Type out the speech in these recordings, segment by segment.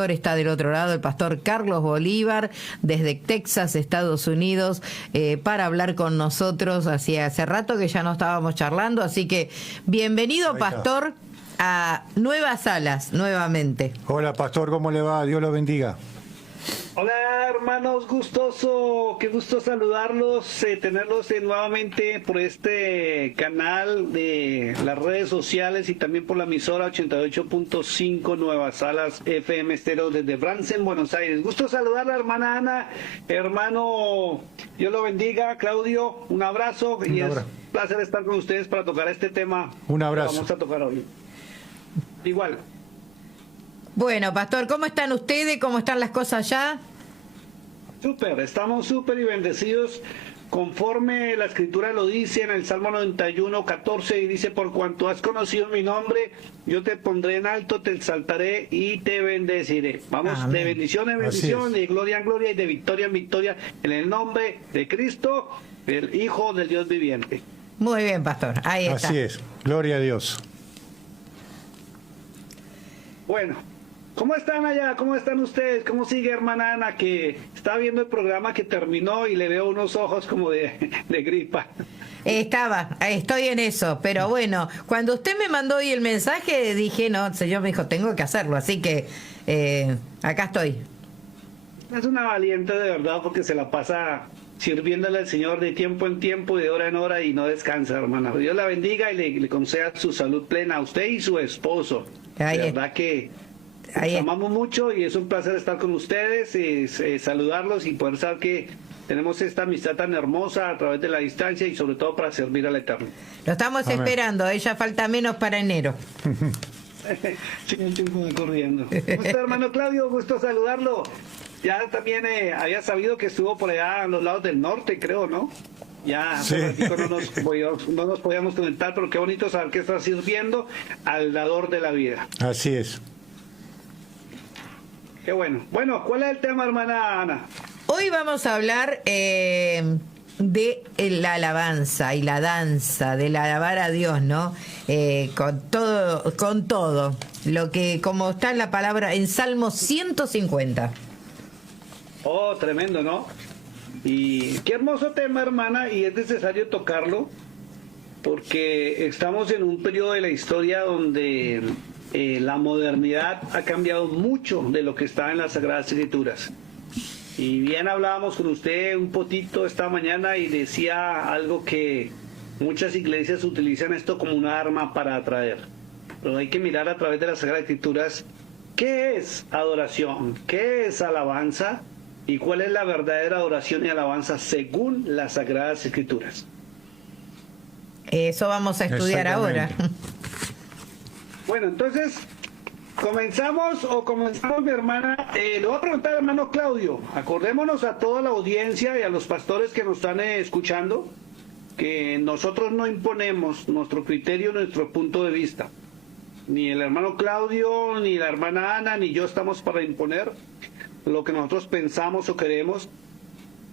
pastor está del otro lado, el pastor Carlos Bolívar, desde Texas, Estados Unidos, para hablar con nosotros. Hace rato que ya no estábamos charlando, así que bienvenido, pastor, a Nuevas Alas, nuevamente. Hola, pastor, ¿cómo le va? Dios lo bendiga. Hola, hermanos, qué gusto saludarlos, tenerlos nuevamente por este canal de las redes sociales y también por la emisora 88.5 Nuevas Alas FM Estéreo desde Bransen, Buenos Aires. Gusto saludar a la hermana Ana, hermano, Dios lo bendiga, Claudio, un abrazo y es un placer estar con ustedes para tocar este tema. Un abrazo. Que vamos a tocar hoy. Igual. Bueno, pastor, ¿cómo están ustedes? ¿Cómo están las cosas allá? Estamos súper y bendecidos conforme la escritura lo dice en el Salmo 91, 14, y dice: por cuanto has conocido mi nombre, yo te pondré en alto, te exaltaré y te bendeciré. Vamos, amén. De bendición en bendición, de gloria en gloria y de victoria en victoria, en el nombre de Cristo, el Hijo del Dios viviente. Muy bien, pastor, ahí está. Así es, gloria a Dios. Bueno, ¿cómo están allá? ¿Cómo están ustedes? ¿Cómo sigue, hermana Ana, que está viendo el programa que terminó y le veo unos ojos como de gripa? Estoy en eso, pero bueno, cuando usted me mandó hoy el mensaje, dije, no, el Señor me dijo, tengo que hacerlo, así que acá estoy. Es una valiente de verdad, porque se la pasa sirviéndole al Señor de tiempo en tiempo y de hora en hora y no descansa, hermana. Dios la bendiga y le conceda su salud plena a usted y su esposo. De verdad que amamos mucho y es un placer estar con ustedes, saludarlos y poder saber que tenemos esta amistad tan hermosa a través de la distancia y sobre todo para servir al Eterno. Lo estamos esperando, ella falta menos para enero. Sí, el tiempo va corriendo. ¿Cómo está, hermano Claudio? Gusto saludarlo. Ya también había sabido que estuvo por allá a los lados del norte, creo, ¿no? Ya hace ratito no nos podíamos conectar, pero qué bonito saber que está sirviendo al dador de la vida. Así es. Qué bueno. Bueno, ¿cuál es el tema, hermana Ana? Hoy vamos a hablar de la alabanza y la danza, del alabar a Dios, ¿no? Con todo, lo que, como está en la palabra, en Salmo 150. Oh, tremendo, ¿no? Y qué hermoso tema, hermana, y es necesario tocarlo porque estamos en un periodo de la historia donde la modernidad ha cambiado mucho de lo que estaba en las Sagradas Escrituras. Y bien hablábamos con usted un poquito esta mañana y decía algo que muchas iglesias utilizan esto como un arma para atraer. Pero hay que mirar a través de las Sagradas Escrituras qué es adoración, qué es alabanza y cuál es la verdadera adoración y alabanza según las Sagradas Escrituras. Eso vamos a estudiar ahora. Bueno, entonces, ¿comenzamos, mi hermana? Le voy a preguntar, hermano Claudio, acordémonos a toda la audiencia y a los pastores que nos están escuchando, que nosotros no imponemos nuestro criterio, nuestro punto de vista. Ni el hermano Claudio, ni la hermana Ana, ni yo estamos para imponer lo que nosotros pensamos o queremos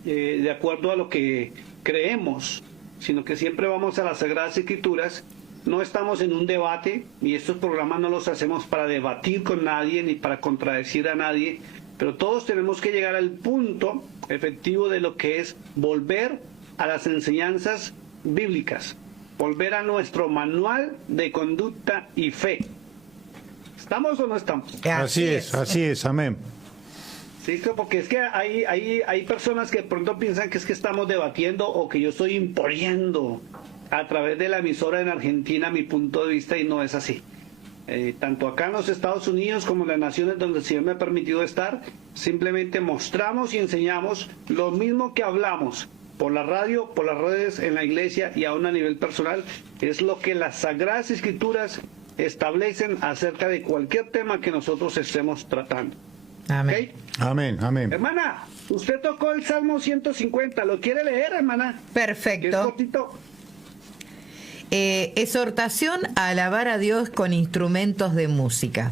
de acuerdo a lo que creemos, sino que siempre vamos a las Sagradas Escrituras. No estamos en un debate y estos programas no los hacemos para debatir con nadie ni para contradecir a nadie, pero todos tenemos que llegar al punto efectivo de lo que es volver a las enseñanzas bíblicas, volver a nuestro manual de conducta y fe. ¿Estamos o no estamos? Así es, amén. Sí, porque es que hay personas que de pronto piensan que es que estamos debatiendo o que yo estoy imponiendo a través de la emisora en Argentina mi punto de vista, y no es así. Tanto acá en los Estados Unidos como en las naciones donde el Señor me ha permitido estar, simplemente mostramos y enseñamos lo mismo que hablamos por la radio, por las redes, en la iglesia y aún a nivel personal. Es lo que las Sagradas Escrituras establecen acerca de cualquier tema que nosotros estemos tratando. Amén. ¿Okay? Amén, amén. Hermana, usted tocó el Salmo 150, ¿lo quiere leer, hermana? Perfecto. Que es cortito. Exhortación a alabar a Dios con instrumentos de música.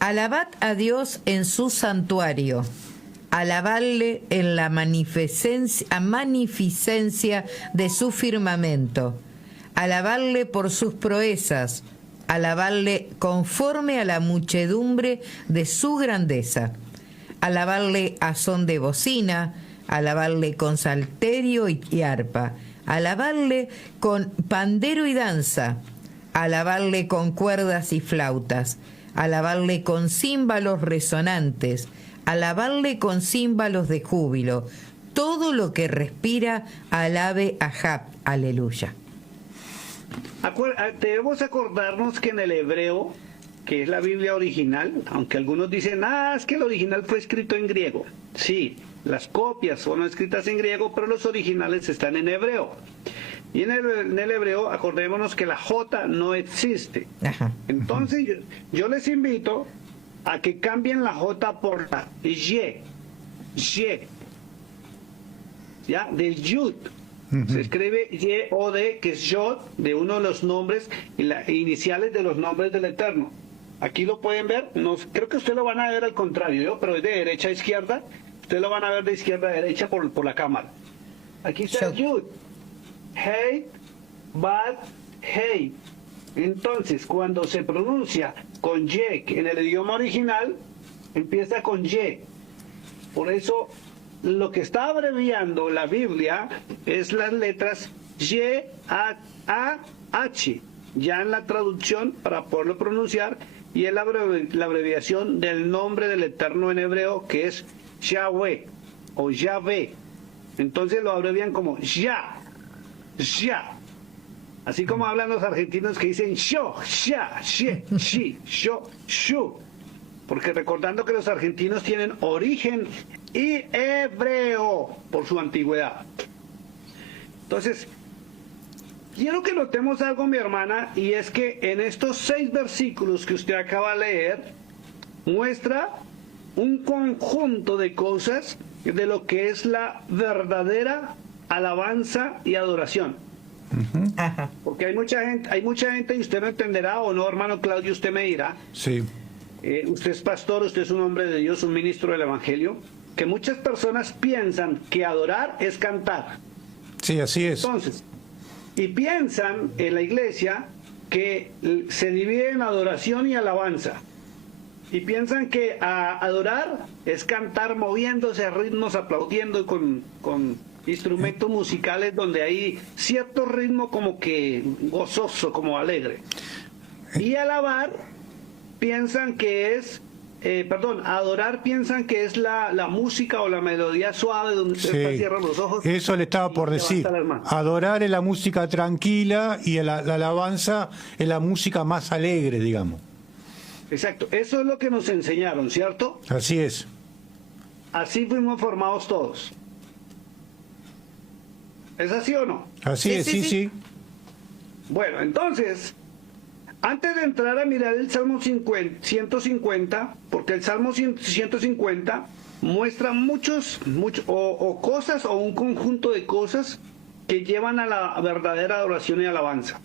Alabad a Dios en su santuario, alabadle en la magnificencia de su firmamento, alabadle por sus proezas, alabarle conforme a la muchedumbre de su grandeza, alabarle a son de bocina, alabarle con salterio y arpa, alabarle con pandero y danza, alabarle con cuerdas y flautas, alabarle con címbalos resonantes, alabarle con címbalos de júbilo. Todo lo que respira, alabe a Jah. Aleluya. Debemos acordarnos que en el hebreo, que es la Biblia original, aunque algunos dicen, es que el original fue escrito en griego. Sí, las copias fueron escritas en griego, pero los originales están en hebreo. Y en el hebreo, acordémonos que la J no existe. Ajá. Entonces, yo les invito a que cambien la J por la Y. ¿Ya? Del Yud. Se escribe Y-O-D, que es Yod, de uno de los nombres, iniciales de los nombres del Eterno. Aquí lo pueden ver, creo que ustedes lo van a ver al contrario, pero es de derecha a izquierda, ustedes lo van a ver de izquierda a derecha por la cámara. Aquí está el Yud. Hey, Bad, Hey. Entonces, cuando se pronuncia con Y en el idioma original, empieza con Y. Por eso, lo que está abreviando la Biblia es las letras Y, A, H, ya en la traducción para poderlo pronunciar, y es la abreviación del nombre del Eterno en hebreo, que es Yahweh o Yahvé. Entonces lo abrevian como Ya. Así como hablan los argentinos que dicen yo, ya, she, shi, yo, shu. Porque recordando que los argentinos tienen origen y hebreo por su antigüedad. Entonces, quiero que notemos algo, mi hermana, y es que en estos 6 versículos que usted acaba de leer, muestra un conjunto de cosas de lo que es la verdadera alabanza y adoración. Ajá. Porque hay mucha gente, y usted me entenderá o no, hermano Claudio, usted me dirá. Sí. Usted es pastor, usted es un hombre de Dios, un ministro del Evangelio, que muchas personas piensan que adorar es cantar. Sí, así es. Entonces, y piensan en la iglesia que se divide en adoración y alabanza. Y piensan que adorar es cantar moviéndose a ritmos, aplaudiendo con instrumentos musicales donde hay cierto ritmo como que gozoso, como alegre. Y alabar piensan que es, adorar piensan que es la música o la melodía suave donde usted cierra los ojos. Eso le estaba por decir. Adorar es la música tranquila y la alabanza es la música más alegre, digamos. Exacto, eso es lo que nos enseñaron, ¿cierto? Así es. Así fuimos formados todos. ¿Es así o no? Así es, sí. Bueno, entonces, antes de entrar a mirar el Salmo 150, porque el Salmo 150 muestra muchos cosas o un conjunto de cosas que llevan a la verdadera adoración y alabanza.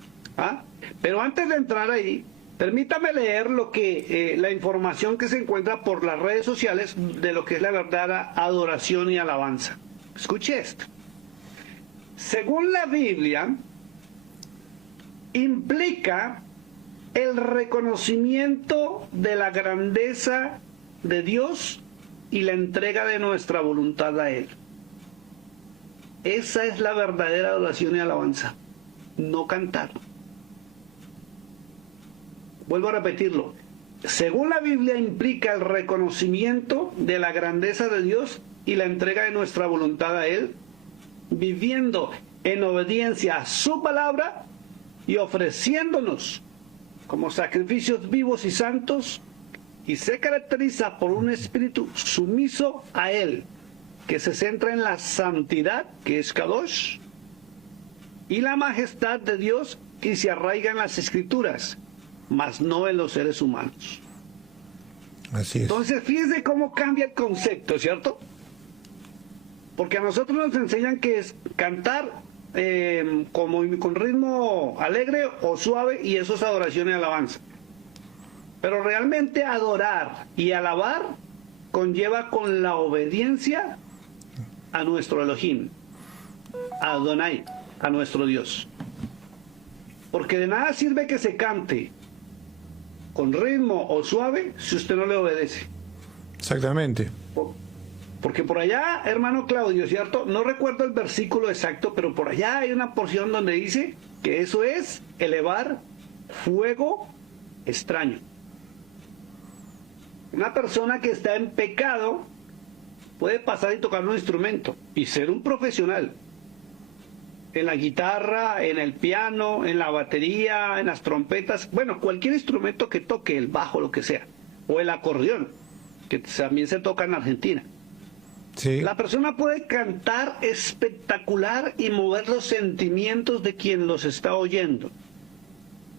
Pero antes de entrar ahí, permítame leer la información que se encuentra por las redes sociales de lo que es la verdadera adoración y alabanza. Escuche esto. Según la Biblia, implica el reconocimiento de la grandeza de Dios y la entrega de nuestra voluntad a Él. Esa es la verdadera adoración y alabanza, no cantar. Vuelvo a repetirlo. Según la Biblia, implica el reconocimiento de la grandeza de Dios y la entrega de nuestra voluntad a Él, viviendo en obediencia a su palabra y ofreciéndonos como sacrificios vivos y santos, y se caracteriza por un espíritu sumiso a Él, que se centra en la santidad, que es Kadosh, y la majestad de Dios, que se arraiga en las Escrituras, mas no en los seres humanos. Así es. Entonces, fíjense cómo cambia el concepto, ¿cierto? Porque a nosotros nos enseñan que es cantar con ritmo alegre o suave, y eso es adoración y alabanza. Pero realmente adorar y alabar conlleva con la obediencia a nuestro Elohim, a Adonai, a nuestro Dios. Porque de nada sirve que se cante con ritmo o suave si usted no le obedece. Exactamente. Porque por allá, hermano Claudio, ¿cierto? No recuerdo el versículo exacto, pero por allá hay una porción donde dice que eso es elevar fuego extraño. Una persona que está en pecado puede pasar y tocar un instrumento y ser un profesional. En la guitarra, en el piano, en la batería, en las trompetas, bueno, cualquier instrumento que toque, el bajo, lo que sea, o el acordeón, que también se toca en Argentina. Sí. La persona puede cantar espectacular y mover los sentimientos de quien los está oyendo.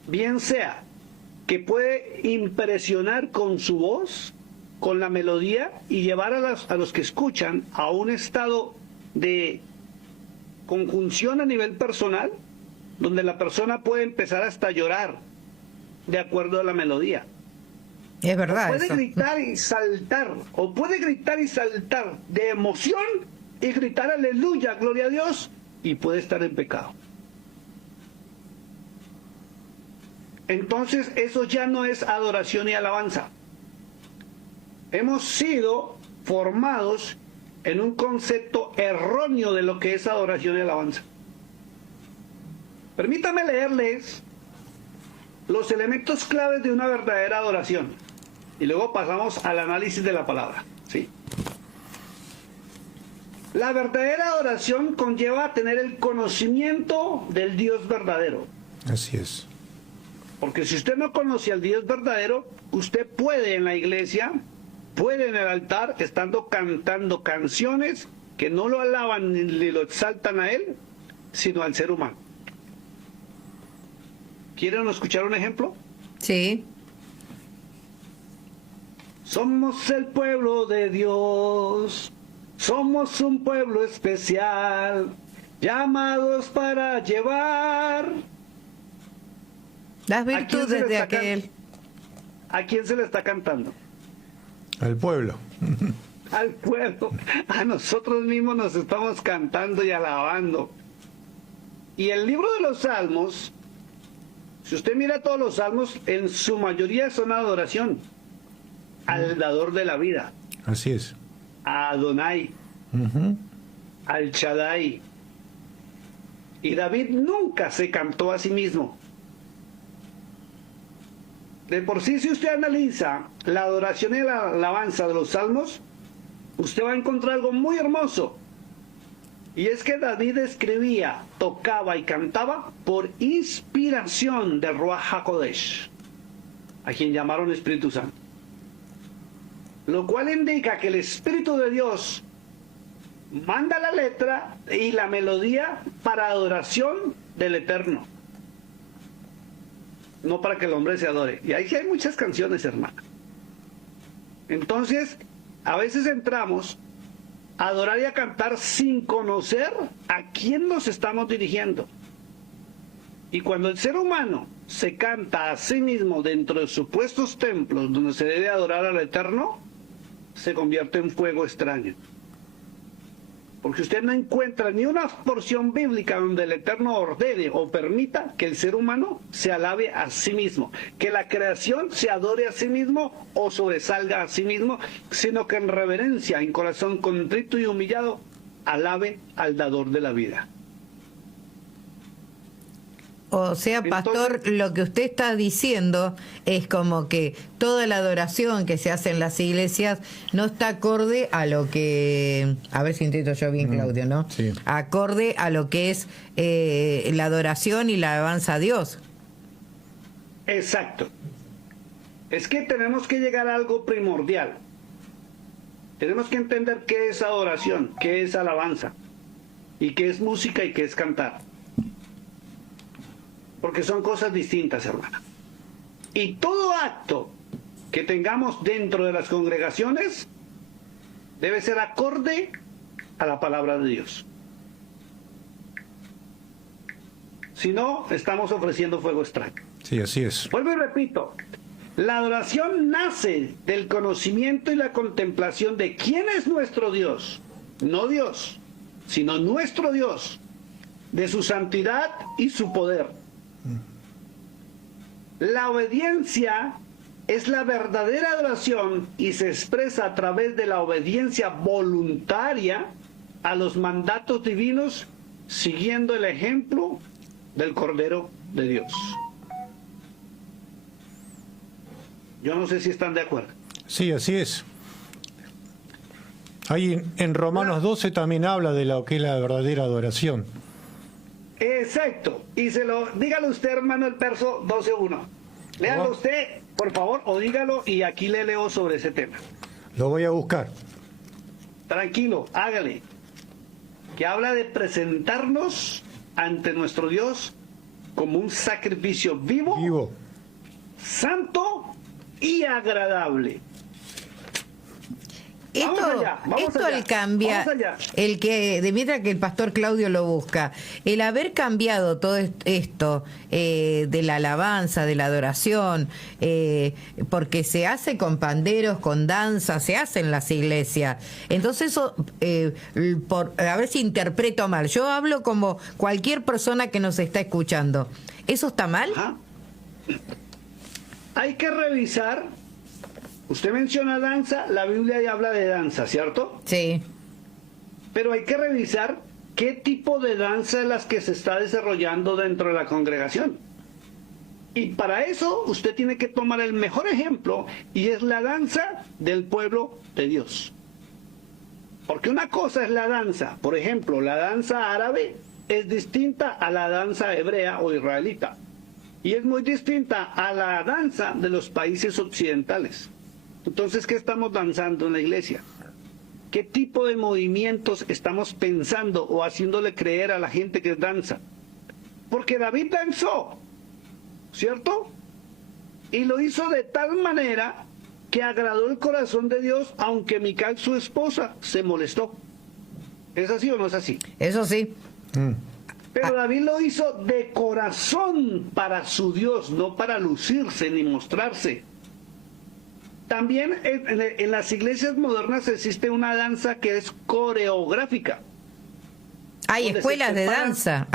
Bien sea que puede impresionar con su voz, con la melodía, y llevar a los que escuchan a un estado de conjunción a nivel personal, donde la persona puede empezar hasta a llorar de acuerdo a la melodía. Es verdad. Puede eso. gritar y saltar, o puede gritar y saltar de emoción y gritar aleluya, gloria a Dios, y puede estar en pecado. Entonces eso ya no es adoración y alabanza. Hemos sido formados en un concepto erróneo de lo que es adoración y alabanza. Permítame leerles los elementos claves de una verdadera adoración y luego pasamos al análisis de la palabra, ¿sí? La verdadera adoración conlleva tener el conocimiento del Dios verdadero. Así es. Porque si usted no conoce al Dios verdadero, usted puede en la iglesia, puede en el altar, estando cantando canciones que no lo alaban ni lo exaltan a Él, sino al ser humano. ¿Quieren escuchar un ejemplo? Sí. Somos el pueblo de Dios, somos un pueblo especial, llamados para llevar Las virtudes de aquel. ¿A quién se le está cantando? Al pueblo. Al pueblo. A nosotros mismos nos estamos cantando y alabando. Y el libro de los Salmos, si usted mira todos los salmos, en su mayoría son adoración al dador de la vida. Así es. A Adonai, al Shaddai. Y David nunca se cantó a sí mismo. De por sí, si usted analiza la adoración y la alabanza de los salmos, usted va a encontrar algo muy hermoso. Y es que David escribía, tocaba y cantaba por inspiración de Ruach HaKodesh, a quien llamaron Espíritu Santo. Lo cual indica que el Espíritu de Dios manda la letra y la melodía para adoración del Eterno, no para que el hombre se adore. Y ahí sí hay muchas canciones, hermana. Entonces, a veces entramos a adorar y a cantar sin conocer a quién nos estamos dirigiendo. Y cuando el ser humano se canta a sí mismo dentro de supuestos templos donde se debe adorar al Eterno, se convierte en fuego extraño. Porque usted no encuentra ni una porción bíblica donde el Eterno ordene o permita que el ser humano se alabe a sí mismo, que la creación se adore a sí mismo o sobresalga a sí mismo, sino que en reverencia, en corazón contrito y humillado, alabe al dador de la vida. O sea, pastor, entonces, lo que usted está diciendo es como que toda la adoración que se hace en las iglesias no está acorde a lo que, a ver si entiendo yo bien, Claudio, ¿no? Sí. Acorde a lo que es la adoración y la alabanza a Dios. Exacto. Es que tenemos que llegar a algo primordial. Tenemos que entender qué es adoración, qué es alabanza, y qué es música y qué es cantar. Porque son cosas distintas, hermana. Y todo acto que tengamos dentro de las congregaciones debe ser acorde a la palabra de Dios. Si no, estamos ofreciendo fuego extraño. Sí, así es. Vuelvo y repito, la adoración nace del conocimiento y la contemplación de quién es nuestro Dios. No Dios, sino nuestro Dios, de su santidad y su poder. La obediencia es la verdadera adoración y se expresa a través de la obediencia voluntaria a los mandatos divinos, siguiendo el ejemplo del Cordero de Dios. Yo no sé si están de acuerdo. Sí, así es. Ahí en Romanos 12 también habla de lo que es la verdadera adoración. Exacto. Y dígalo usted, hermano, el verso 12:1. Léalo usted, por favor, o dígalo, y aquí le leo sobre ese tema. Lo voy a buscar. Tranquilo, hágale. Que habla de presentarnos ante nuestro Dios como un sacrificio vivo, santo y agradable. Esto el cambia, mientras que el pastor Claudio lo busca, el haber cambiado todo esto de la alabanza, de la adoración, porque se hace con panderos, con danza, se hace en las iglesias. Entonces eso, a ver si interpreto mal, yo hablo como cualquier persona que nos está escuchando. ¿Eso está mal? Ajá. Hay que revisar. Usted menciona danza, la Biblia ya habla de danza, ¿cierto? Sí. Pero hay que revisar qué tipo de danza es la que se está desarrollando dentro de la congregación. Y para eso usted tiene que tomar el mejor ejemplo, y es la danza del pueblo de Dios. Porque una cosa es la danza, por ejemplo, la danza árabe es distinta a la danza hebrea o israelita. Y es muy distinta a la danza de los países occidentales. Entonces, ¿qué estamos danzando en la iglesia? ¿Qué tipo de movimientos estamos pensando o haciéndole creer a la gente que danza? Porque David danzó, ¿cierto? Y lo hizo de tal manera que agradó el corazón de Dios, aunque Mical, su esposa, se molestó. ¿Es así o no es así? Eso sí. Pero David lo hizo de corazón para su Dios, no para lucirse ni mostrarse. También en las iglesias modernas existe una danza que es coreográfica. Hay escuelas de danza,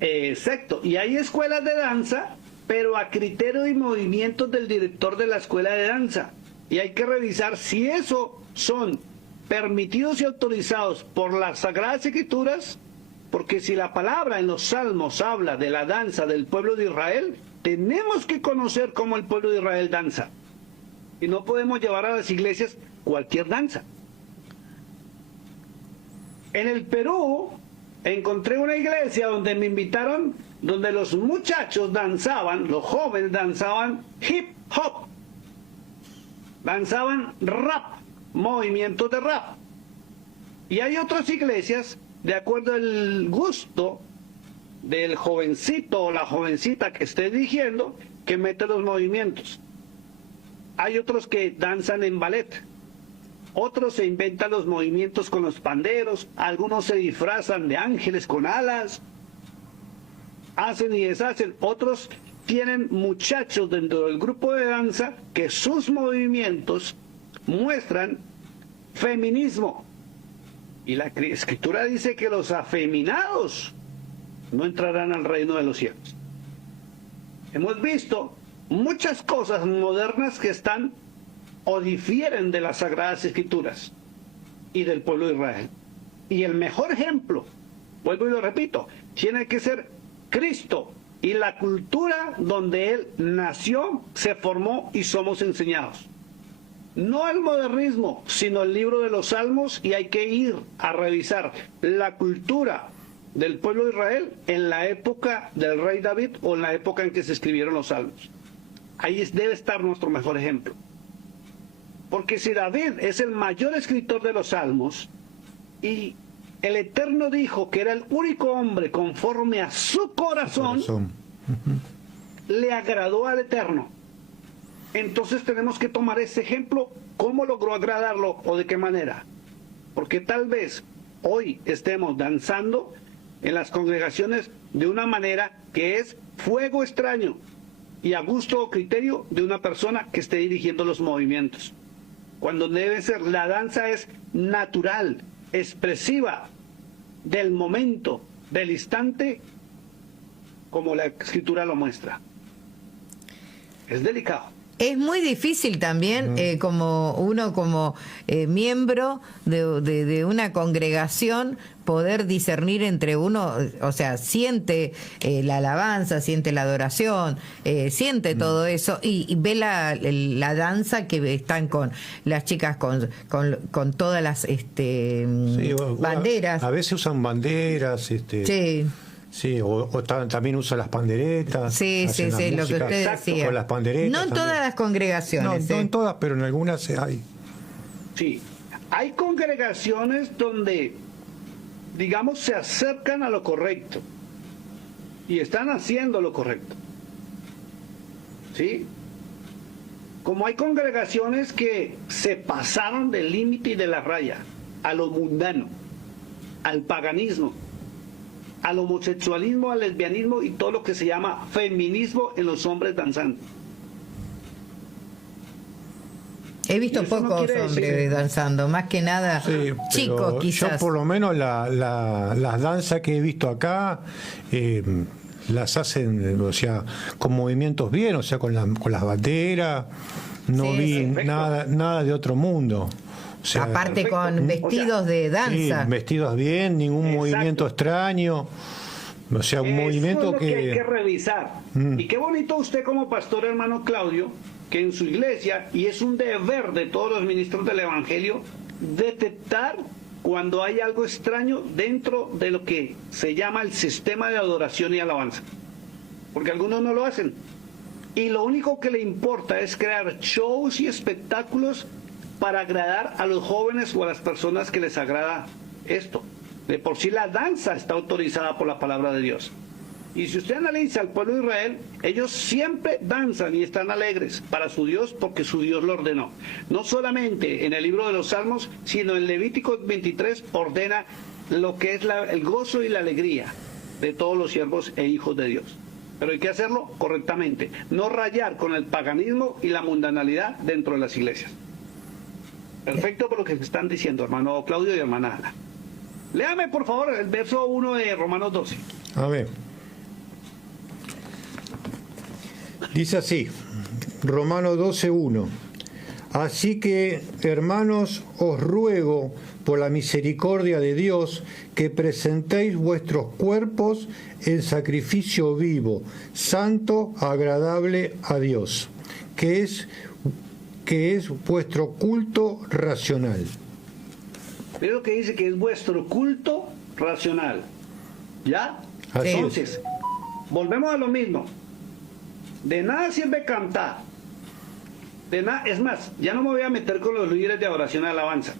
Exacto, y hay escuelas de danza, pero a criterio y movimientos del director de la escuela de danza. Y hay que revisar si eso son permitidos y autorizados por las Sagradas Escrituras, porque si la palabra en los Salmos habla de la danza del pueblo de Israel, tenemos que conocer cómo el pueblo de Israel danza. Y no podemos llevar a las iglesias cualquier danza. En el Perú encontré una iglesia donde me invitaron, donde los muchachos danzaban, los jóvenes danzaban hip hop, danzaban rap, movimientos de rap. Y hay otras iglesias, de acuerdo al gusto del jovencito o la jovencita que esté dirigiendo, que mete los movimientos. Hay otros que danzan en ballet, otros se inventan los movimientos con los panderos, algunos se disfrazan de ángeles con alas, hacen y deshacen, otros tienen muchachos dentro del grupo de danza que sus movimientos muestran feminismo. Y la Escritura dice que los afeminados no entrarán al reino de los cielos. Hemos visto muchas cosas modernas que están o difieren de las Sagradas Escrituras y del pueblo de Israel. Y el mejor ejemplo, vuelvo y lo repito, tiene que ser Cristo y la cultura donde Él nació, se formó y somos enseñados. No el modernismo, sino el libro de los Salmos, y hay que ir a revisar la cultura del pueblo de Israel en la época del rey David o en la época en que se escribieron los Salmos. Ahí debe estar nuestro mejor ejemplo. Porque si David es el mayor escritor de los Salmos y el Eterno dijo que era el único hombre conforme a su corazón, le agradó al Eterno. Entonces tenemos que tomar ese ejemplo, cómo logró agradarlo o de qué manera. Porque tal vez hoy estemos danzando en las congregaciones de una manera que es fuego extraño y a gusto o criterio de una persona que esté dirigiendo los movimientos. Cuando debe ser, la danza es natural, expresiva, del momento, del instante, como la Escritura lo muestra. Es delicado. Es muy difícil también, como miembro de una congregación, poder discernir entre uno, o sea, siente la alabanza, siente la adoración, siente todo eso y ve la danza que están con las chicas con todas las banderas. A veces usan banderas, sí. Sí, o también usa las panderetas. Sí, lo que usted decía. Con las panderetas no en también. todas las congregaciones. No en todas, pero en algunas hay. Sí, hay congregaciones donde, digamos, se acercan a lo correcto y están haciendo lo correcto. ¿Sí? Como hay congregaciones que se pasaron del límite y de la raya a lo mundano, al paganismo, al homosexualismo, al lesbianismo y todo lo que se llama feminismo en los hombres danzando. He visto pocos hombres danzando, más que nada chicos quizás. Yo por lo menos las danzas que he visto acá las hacen, o sea, con movimientos bien, o sea, con las banderas, no vi nada de otro mundo. O sea, aparte perfecto. Con vestidos de danza. Sí, vestidos bien, ningún movimiento extraño. O sea, un movimiento es lo que hay que revisar. Y qué bonito usted como pastor, hermano Claudio, que en su iglesia, y es un deber de todos los ministros del Evangelio, detectar cuando hay algo extraño dentro de lo que se llama el sistema de adoración y alabanza. Porque algunos no lo hacen. Y lo único que le importa es crear shows y espectáculos para agradar a los jóvenes o a las personas que les agrada esto. De por sí la danza está autorizada por la palabra de Dios. Y si usted analiza al pueblo de Israel, ellos siempre danzan y están alegres para su Dios porque su Dios lo ordenó. No solamente en el libro de los Salmos, sino en Levítico 23 ordena lo que es el gozo y la alegría de todos los siervos e hijos de Dios. Pero hay que hacerlo correctamente, no rayar con el paganismo y la mundanalidad dentro de las iglesias. Perfecto por lo que se están diciendo, hermano Claudio y hermana Ana. Léame, por favor, el verso 1 de Romanos 12. A ver. Dice así, Romanos 12:1. Así que, hermanos, os ruego, por la misericordia de Dios, que presentéis vuestros cuerpos en sacrificio vivo, santo, agradable a Dios, que es vuestro culto racional. Es lo que dice que es vuestro culto racional. ¿Ya? Así Entonces, volvemos a lo mismo. De nada sirve cantar. Es más, ya no me voy a meter con los líderes de adoración y alabanza.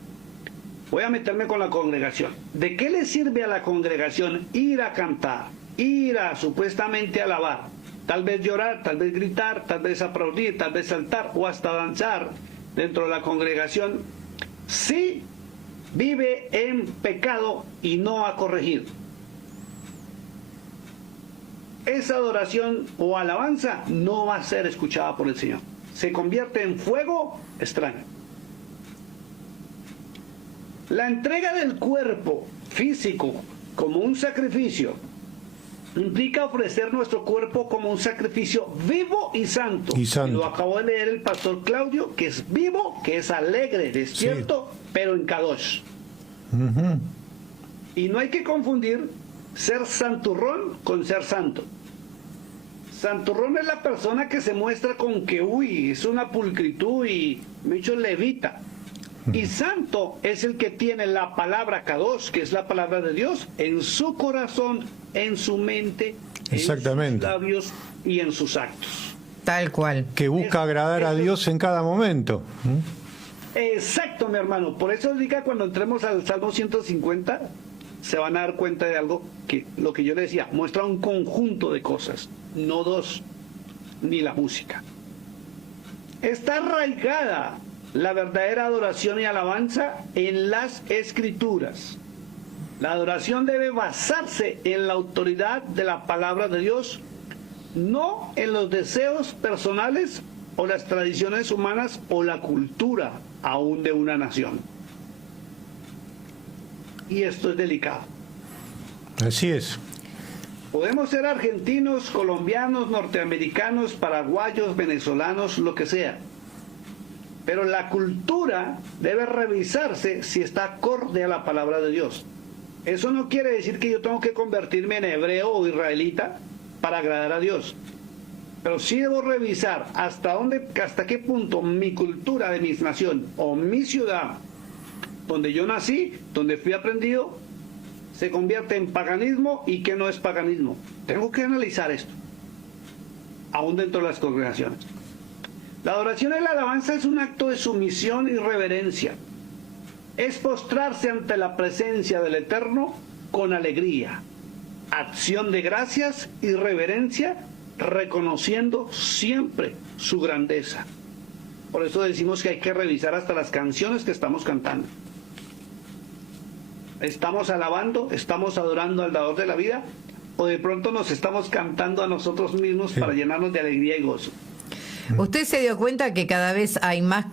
Voy a meterme con la congregación. ¿De qué le sirve a la congregación ir a cantar, ir a supuestamente alabar? Tal vez llorar, tal vez gritar, tal vez aplaudir, tal vez saltar o hasta danzar dentro de la congregación. Sí, vive en pecado y no a corregir. Esa adoración o alabanza no va a ser escuchada por el Señor. Se convierte en fuego extraño. La entrega del cuerpo físico como un sacrificio implica ofrecer nuestro cuerpo como un sacrificio vivo y santo. Y lo acabó de leer el pastor Claudio, que es vivo, que es alegre, despierto, pero en Kadosh. Y no hay que confundir ser santurrón con ser santo. Santurrón es la persona que se muestra con que, es una pulcritud y me hecho levita. Y santo es el que tiene la palabra Kadosh, que es la palabra de Dios, en su corazón, en su mente, en sus labios y en sus actos. Tal cual. Que busca agradar a Dios en cada momento. Exacto, mi hermano. Por eso diga, cuando entremos al Salmo 150, se van a dar cuenta de algo que, lo que yo le decía, muestra un conjunto de cosas, no dos, ni la música. Está arraigada la verdadera adoración y alabanza en las Escrituras. La adoración debe basarse en la autoridad de la palabra de Dios, no en los deseos personales o las tradiciones humanas o la cultura aún de una nación. Y esto es delicado. Así es. Podemos ser argentinos, colombianos, norteamericanos, paraguayos, venezolanos, lo que sea. Pero la cultura debe revisarse si está acorde a la palabra de Dios. Eso no quiere decir que yo tengo que convertirme en hebreo o israelita para agradar a Dios. Pero sí debo revisar hasta qué punto mi cultura de mi nación o mi ciudad, donde yo nací, donde fui aprendido, se convierte en paganismo y que no es paganismo. Tengo que analizar esto, aún dentro de las congregaciones. La adoración y la alabanza es un acto de sumisión y reverencia. Es postrarse ante la presencia del Eterno con alegría, acción de gracias y reverencia, reconociendo siempre su grandeza. Por eso decimos que hay que revisar hasta las canciones que estamos cantando. ¿Estamos alabando, estamos adorando al dador de la vida? ¿O de pronto nos estamos cantando a nosotros mismos para llenarnos de alegría y gozo? ¿Usted se dio cuenta que cada vez hay más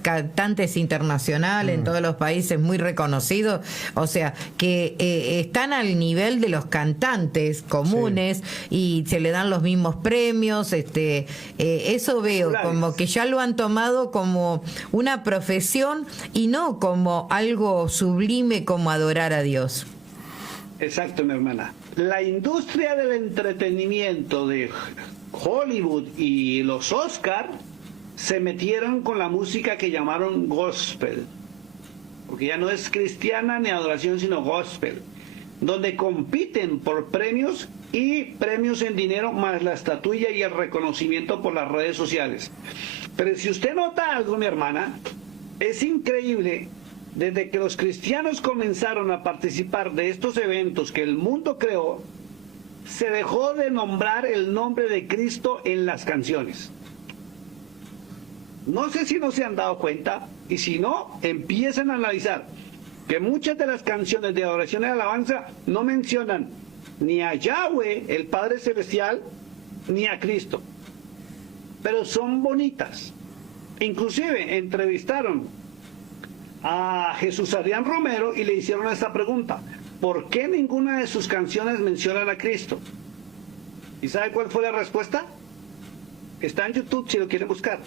cantantes internacionales en todos los países muy reconocidos? O sea, que están al nivel de los cantantes comunes y se le dan los mismos premios. Eso veo, como que ya lo han tomado como una profesión y no como algo sublime como adorar a Dios. Exacto, mi hermana. La industria del entretenimiento de Hollywood y los Oscar se metieron con la música que llamaron gospel, porque ya no es cristiana ni adoración, sino gospel, donde compiten por premios y premios en dinero, más la estatuilla y el reconocimiento por las redes sociales. Pero si usted nota algo, mi hermana, es increíble. Desde que los cristianos comenzaron a participar de estos eventos que el mundo creó, se dejó de nombrar el nombre de Cristo en las canciones. No sé si no se han dado cuenta, y si no, empiezan a analizar que muchas de las canciones de adoración y alabanza no mencionan ni a Yahweh, el Padre Celestial, ni a Cristo, pero son bonitas. Inclusive entrevistaron a Jesús Adrián Romero y le hicieron esta pregunta: ¿por qué ninguna de sus canciones mencionan a Cristo? ¿Y sabe cuál fue la respuesta? Está en YouTube si lo quieren buscar.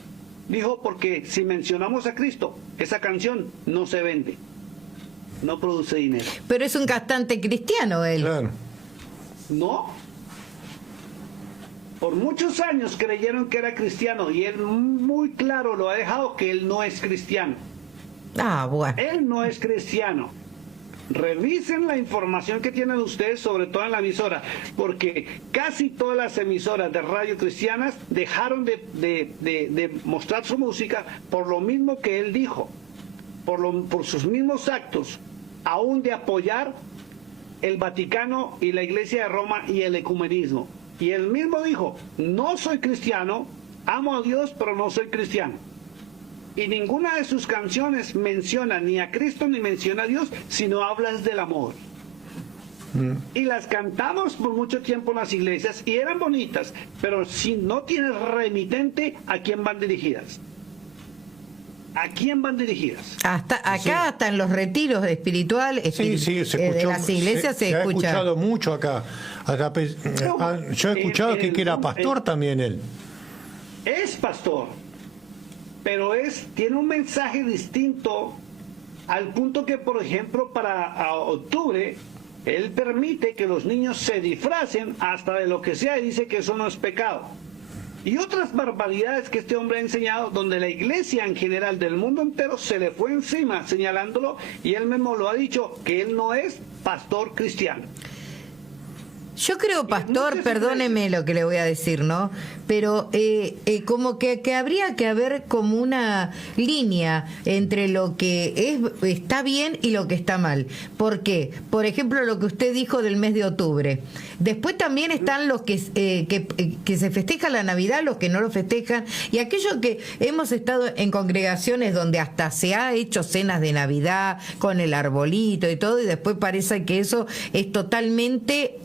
Dijo: porque si mencionamos a Cristo, esa canción no se vende, no produce dinero. Pero es un cantante cristiano él. Claro. No. Por muchos años creyeron que era cristiano y él muy claro lo ha dejado que él no es cristiano. Ah, bueno. Él no es cristiano. Revisen la información que tienen ustedes, sobre todo en la emisora, porque casi todas las emisoras de radio cristianas dejaron de mostrar su música por lo mismo que él dijo, por sus mismos actos, aún de apoyar el Vaticano y la Iglesia de Roma y el ecumenismo. Y él mismo dijo: no soy cristiano, amo a Dios, pero no soy cristiano. Y ninguna de sus canciones menciona ni a Cristo ni menciona a Dios, sino hablas del amor. Y las cantamos por mucho tiempo en las iglesias y eran bonitas, pero si no tienes remitente, ¿a quién van dirigidas? ¿A quién van dirigidas? Hasta acá, hasta en los retiros espirituales Se escuchó, de las iglesias se ha escucha. escuchado mucho acá. Yo he escuchado que era pastor también él. Es pastor, pero tiene un mensaje distinto, al punto que, por ejemplo, para octubre, él permite que los niños se disfracen hasta de lo que sea y dice que eso no es pecado. Y otras barbaridades que este hombre ha enseñado, donde la iglesia en general del mundo entero se le fue encima señalándolo, y él mismo lo ha dicho, que él no es pastor cristiano. Yo creo, pastor, perdóneme lo que le voy a decir, ¿no? Pero como que habría que haber como una línea entre lo que está bien y lo que está mal. ¿Por qué? Por ejemplo, lo que usted dijo del mes de octubre. Después también están los que se festeja la Navidad, los que no lo festejan, y aquellos que hemos estado en congregaciones donde hasta se ha hecho cenas de Navidad con el arbolito y todo, y después parece que eso es totalmente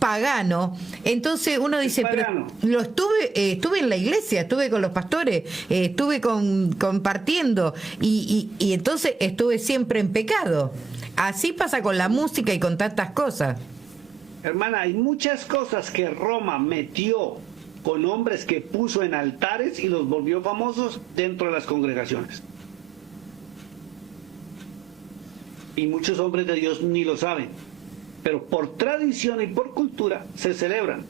pagano. Entonces uno dice, pero estuve en la iglesia, estuve con los pastores, estuve compartiendo y entonces estuve siempre en pecado. Así pasa con la música y con tantas cosas. Hermana, hay muchas cosas que Roma metió con hombres que puso en altares y los volvió famosos dentro de las congregaciones. Y muchos hombres de Dios ni lo saben, pero por tradición y por cultura se celebran.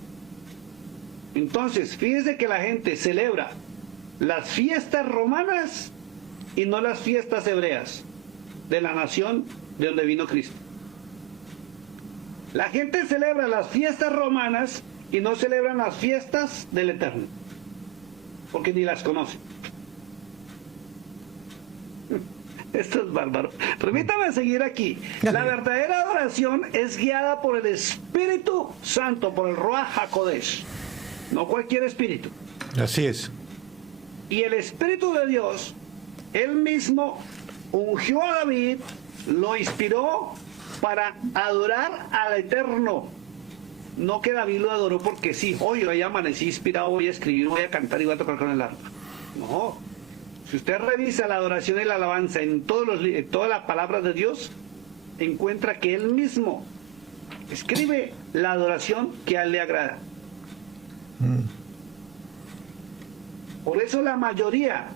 Entonces, fíjese que la gente celebra las fiestas romanas y no las fiestas hebreas de la nación de donde vino Cristo. La gente celebra las fiestas romanas y no celebran las fiestas del Eterno, porque ni las conocen. Esto es bárbaro. Permítame seguir aquí. La verdadera adoración es guiada por el Espíritu Santo, por el Ruach HaKodesh, no cualquier espíritu. Así es. Y el Espíritu de Dios, Él mismo ungió a David, lo inspiró para adorar al Eterno. No que David lo adoró porque sí, hoy amanecí inspirado, voy a escribir, voy a cantar y voy a tocar con el arpa. No. Si usted revisa la adoración y la alabanza en todas las palabras de Dios, encuentra que Él mismo escribe la adoración que a Él le agrada. Por eso la mayoría,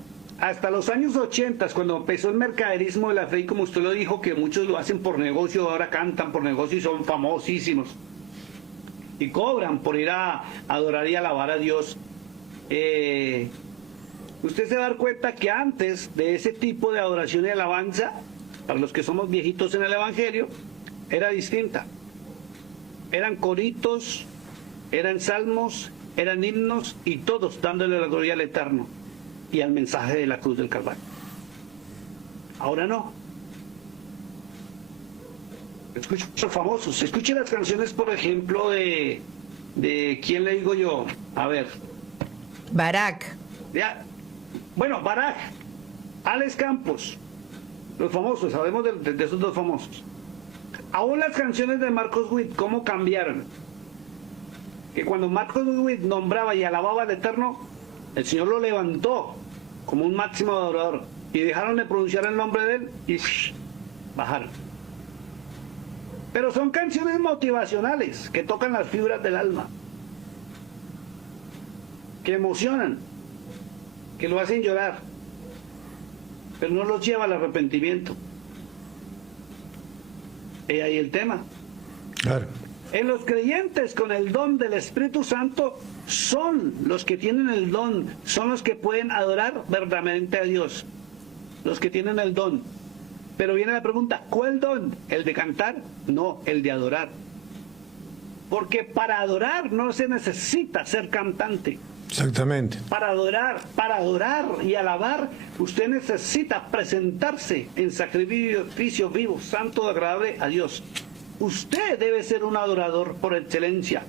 hasta los años 80, cuando empezó el mercaderismo de la fe, y como usted lo dijo, que muchos lo hacen por negocio, ahora cantan por negocio y son famosísimos. Y cobran por ir a adorar y alabar a Dios. Usted se va a dar cuenta que antes de ese tipo de adoración y alabanza, para los que somos viejitos en el Evangelio, era distinta. Eran coritos, eran salmos, eran himnos y todos dándole la gloria al Eterno y al mensaje de la cruz del Calvario. Ahora no. Escuchen los famosos, escuchen las canciones, por ejemplo, de ¿quién le digo yo? A ver. Barak. Ya. Bueno, Barak, Alex Campos, los famosos, sabemos de esos dos famosos. Aún las canciones de Marcos Witt, ¿cómo cambiaron? Que cuando Marcos Witt nombraba y alababa al Eterno, el Señor lo levantó como un máximo adorador y dejaron de pronunciar el nombre de él y bajaron. Pero son canciones motivacionales que tocan las fibras del alma, que emocionan, que lo hacen llorar, pero no los lleva al arrepentimiento. Y ahí el tema. Claro. En los creyentes con el don del Espíritu Santo son los que tienen el don, son los que pueden adorar verdaderamente a Dios, los que tienen el don. Pero viene la pregunta, ¿cuál don? ¿El de cantar? No, el de adorar. Porque para adorar no se necesita ser cantante. Exactamente. Para adorar y alabar, usted necesita presentarse en sacrificio vivo, santo, agradable a Dios. Usted debe ser un adorador por excelencia.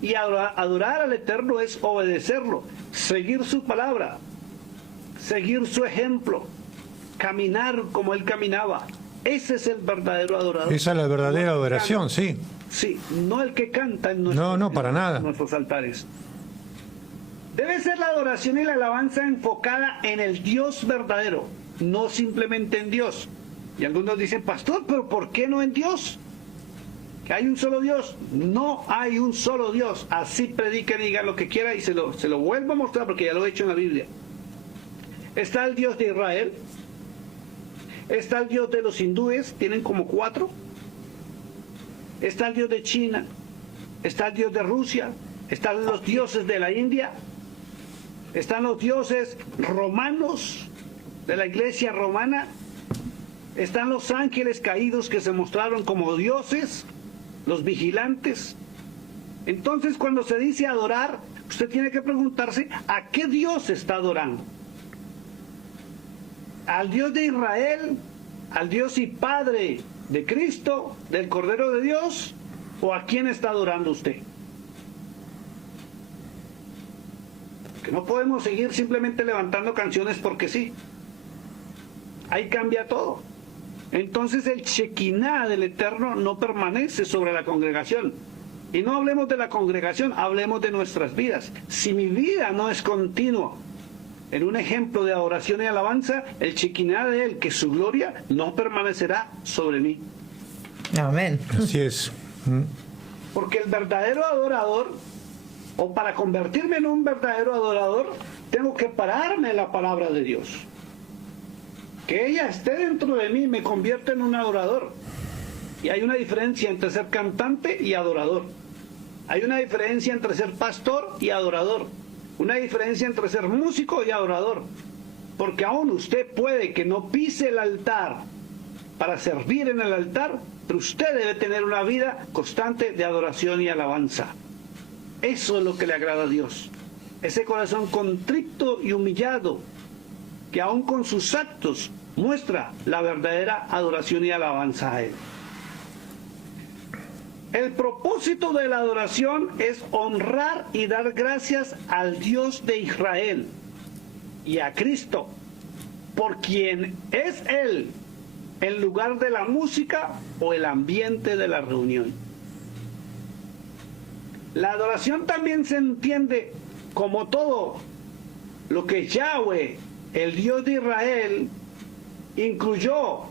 Y adorar al Eterno es obedecerlo, seguir su palabra, seguir su ejemplo, caminar como Él caminaba. Ese es el verdadero adorador. Esa es la verdadera adoración, sí. Sí, no el que canta en nuestros altares. Debe ser la adoración y la alabanza enfocada en el Dios verdadero, no simplemente en Dios. Y algunos dicen, pastor, pero ¿por qué no en Dios? ¿Que hay un solo Dios? No hay un solo Dios. Así prediquen y digan lo que quiera y se lo vuelvo a mostrar porque ya lo he hecho en la Biblia. Está el Dios de Israel, está el Dios de los hindúes, tienen como 4. Está el Dios de China, está el Dios de Rusia, están los dioses de la India, están los dioses romanos de la iglesia romana, están los ángeles caídos que se mostraron como dioses, los vigilantes. Entonces, cuando se dice adorar, usted tiene que preguntarse a qué Dios está adorando. ¿Al Dios de Israel, al Dios y Padre de Cristo, del Cordero de Dios, o a quién está adorando usted? Que no podemos seguir simplemente levantando canciones porque sí. Ahí cambia todo. Entonces el Shekinah del Eterno no permanece sobre la congregación. Y no hablemos de la congregación, hablemos de nuestras vidas. Si mi vida no es continua en un ejemplo de adoración y alabanza, el Shekinah de Él, que su gloria no permanecerá sobre mí. Amén. Así es. Porque el verdadero adorador, o para convertirme en un verdadero adorador, tengo que pararme en la palabra de Dios. Que ella esté dentro de mí me convierte en un adorador. Y hay una diferencia entre ser cantante y adorador. Hay una diferencia entre ser pastor y adorador. Una diferencia entre ser músico y adorador. Porque aún usted puede que no pise el altar para servir en el altar, pero usted debe tener una vida constante de adoración y alabanza. Eso es lo que le agrada a Dios. Ese corazón contrito y humillado, que aún con sus actos muestra la verdadera adoración y alabanza a Él. El propósito de la adoración es honrar y dar gracias al Dios de Israel y a Cristo, por quien es Él, en lugar de la música o el ambiente de la reunión. La adoración también se entiende como todo lo que Yahweh, el Dios de Israel, incluyó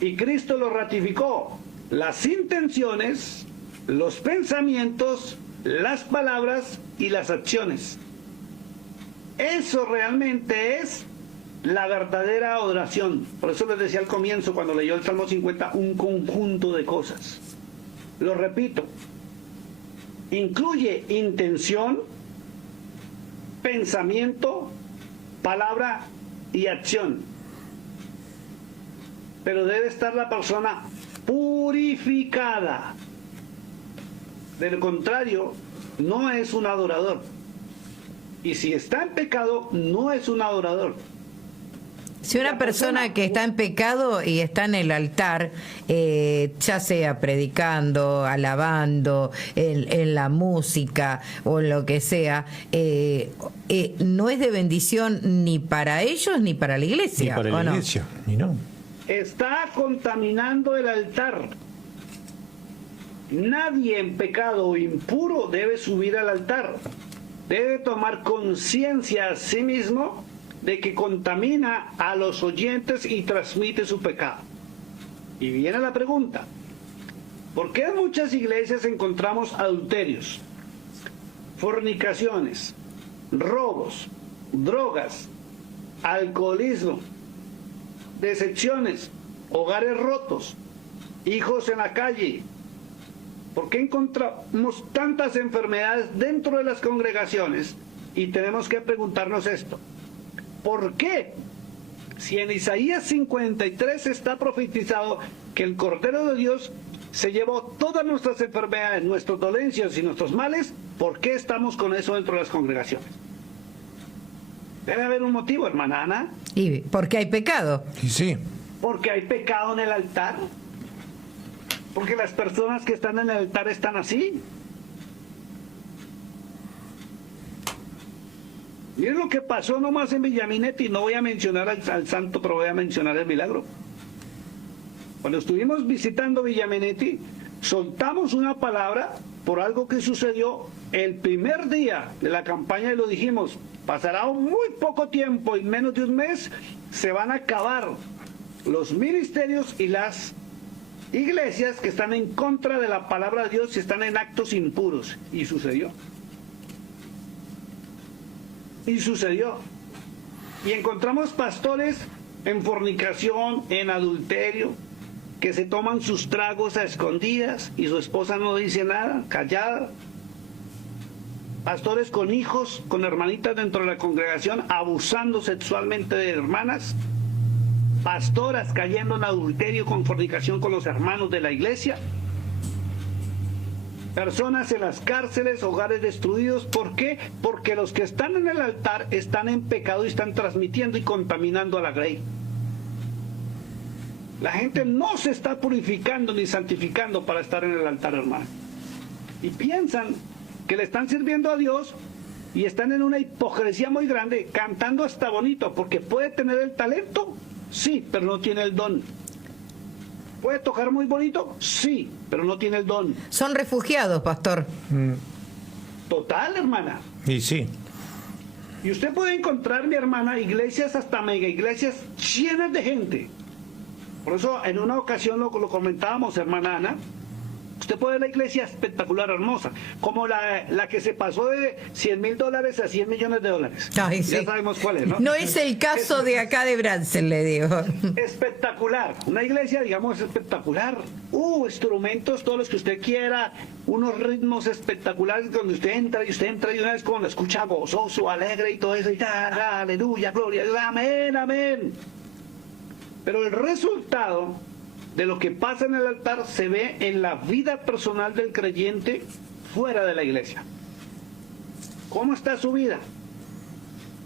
y Cristo lo ratificó: las intenciones, los pensamientos, las palabras y las acciones. Eso realmente es la verdadera adoración. Por eso les decía al comienzo, cuando leyó el Salmo 50, un conjunto de cosas. Lo repito, incluye intención, pensamiento, palabra y acción. Pero debe estar la persona purificada. De lo contrario, no es un adorador. Y si está en pecado, no es un adorador. Si una persona que está en pecado y está en el altar, ya sea predicando, alabando, en la música o lo que sea, no es de bendición ni para ellos ni para la iglesia. Ni para la iglesia, ni no. Está contaminando el altar. Nadie en pecado o impuro debe subir al altar. Debe tomar conciencia a sí mismo de que contamina a los oyentes y transmite su pecado. Y viene la pregunta: ¿por qué en muchas iglesias encontramos adulterios, fornicaciones, robos, drogas, alcoholismo, decepciones, hogares rotos, hijos en la calle? ¿Por qué encontramos tantas enfermedades dentro de las congregaciones? Y tenemos que preguntarnos esto: ¿por qué? Si en Isaías 53 está profetizado que el Cordero de Dios se llevó todas nuestras enfermedades, nuestras dolencias y nuestros males, ¿por qué estamos con eso dentro de las congregaciones? Debe haber un motivo, hermana Ana. ¿Y por qué hay pecado? Y sí. Porque hay pecado en el altar. Porque las personas que están en el altar están así. Miren lo que pasó nomás en Villaminetti. No voy a mencionar al santo, pero voy a mencionar el milagro. Cuando estuvimos visitando Villaminetti, soltamos una palabra por algo que sucedió el primer día de la campaña y lo dijimos: pasará muy poco tiempo, en menos de un mes, se van a acabar los ministerios y las iglesias que están en contra de la palabra de Dios y están en actos impuros. Y sucedió. Y sucedió. Y encontramos pastores en fornicación, en adulterio, que se toman sus tragos a escondidas y su esposa no dice nada, callada. Pastores con hijos, con hermanitas dentro de la congregación, abusando sexualmente de hermanas. Pastoras cayendo en adulterio con fornicación con los hermanos de la iglesia. Personas en las cárceles, hogares destruidos. ¿Por qué? Porque los que están en el altar están en pecado y están transmitiendo y contaminando a la grey. La gente no se está purificando ni santificando para estar en el altar, hermano. Y piensan que le están sirviendo a Dios y están en una hipocresía muy grande, cantando hasta bonito, porque puede tener el talento, sí, pero no tiene el don. ¿Puede tocar muy bonito? Sí, pero no tiene el don. Son refugiados, pastor. Total, hermana. Y sí. Y usted puede encontrar, mi hermana, iglesias, hasta mega iglesias llenas de gente. Por eso en una ocasión lo comentábamos, hermana Ana, Usted puede ver la iglesia espectacular, hermosa, como la que se pasó de $100.000 a $100 millones. Ay, sí. Ya sabemos cuál es, ¿no? No es el caso de acá de Bransen, le digo. Espectacular. Una iglesia, digamos, espectacular. Instrumentos, todos los que usted quiera, unos ritmos espectaculares donde usted entra y una vez cuando lo escucha gozoso, alegre y todo eso, y aleluya, gloria, amén, amén. Pero el resultado de lo que pasa en el altar se ve en la vida personal del creyente fuera de la iglesia. ¿Cómo está su vida?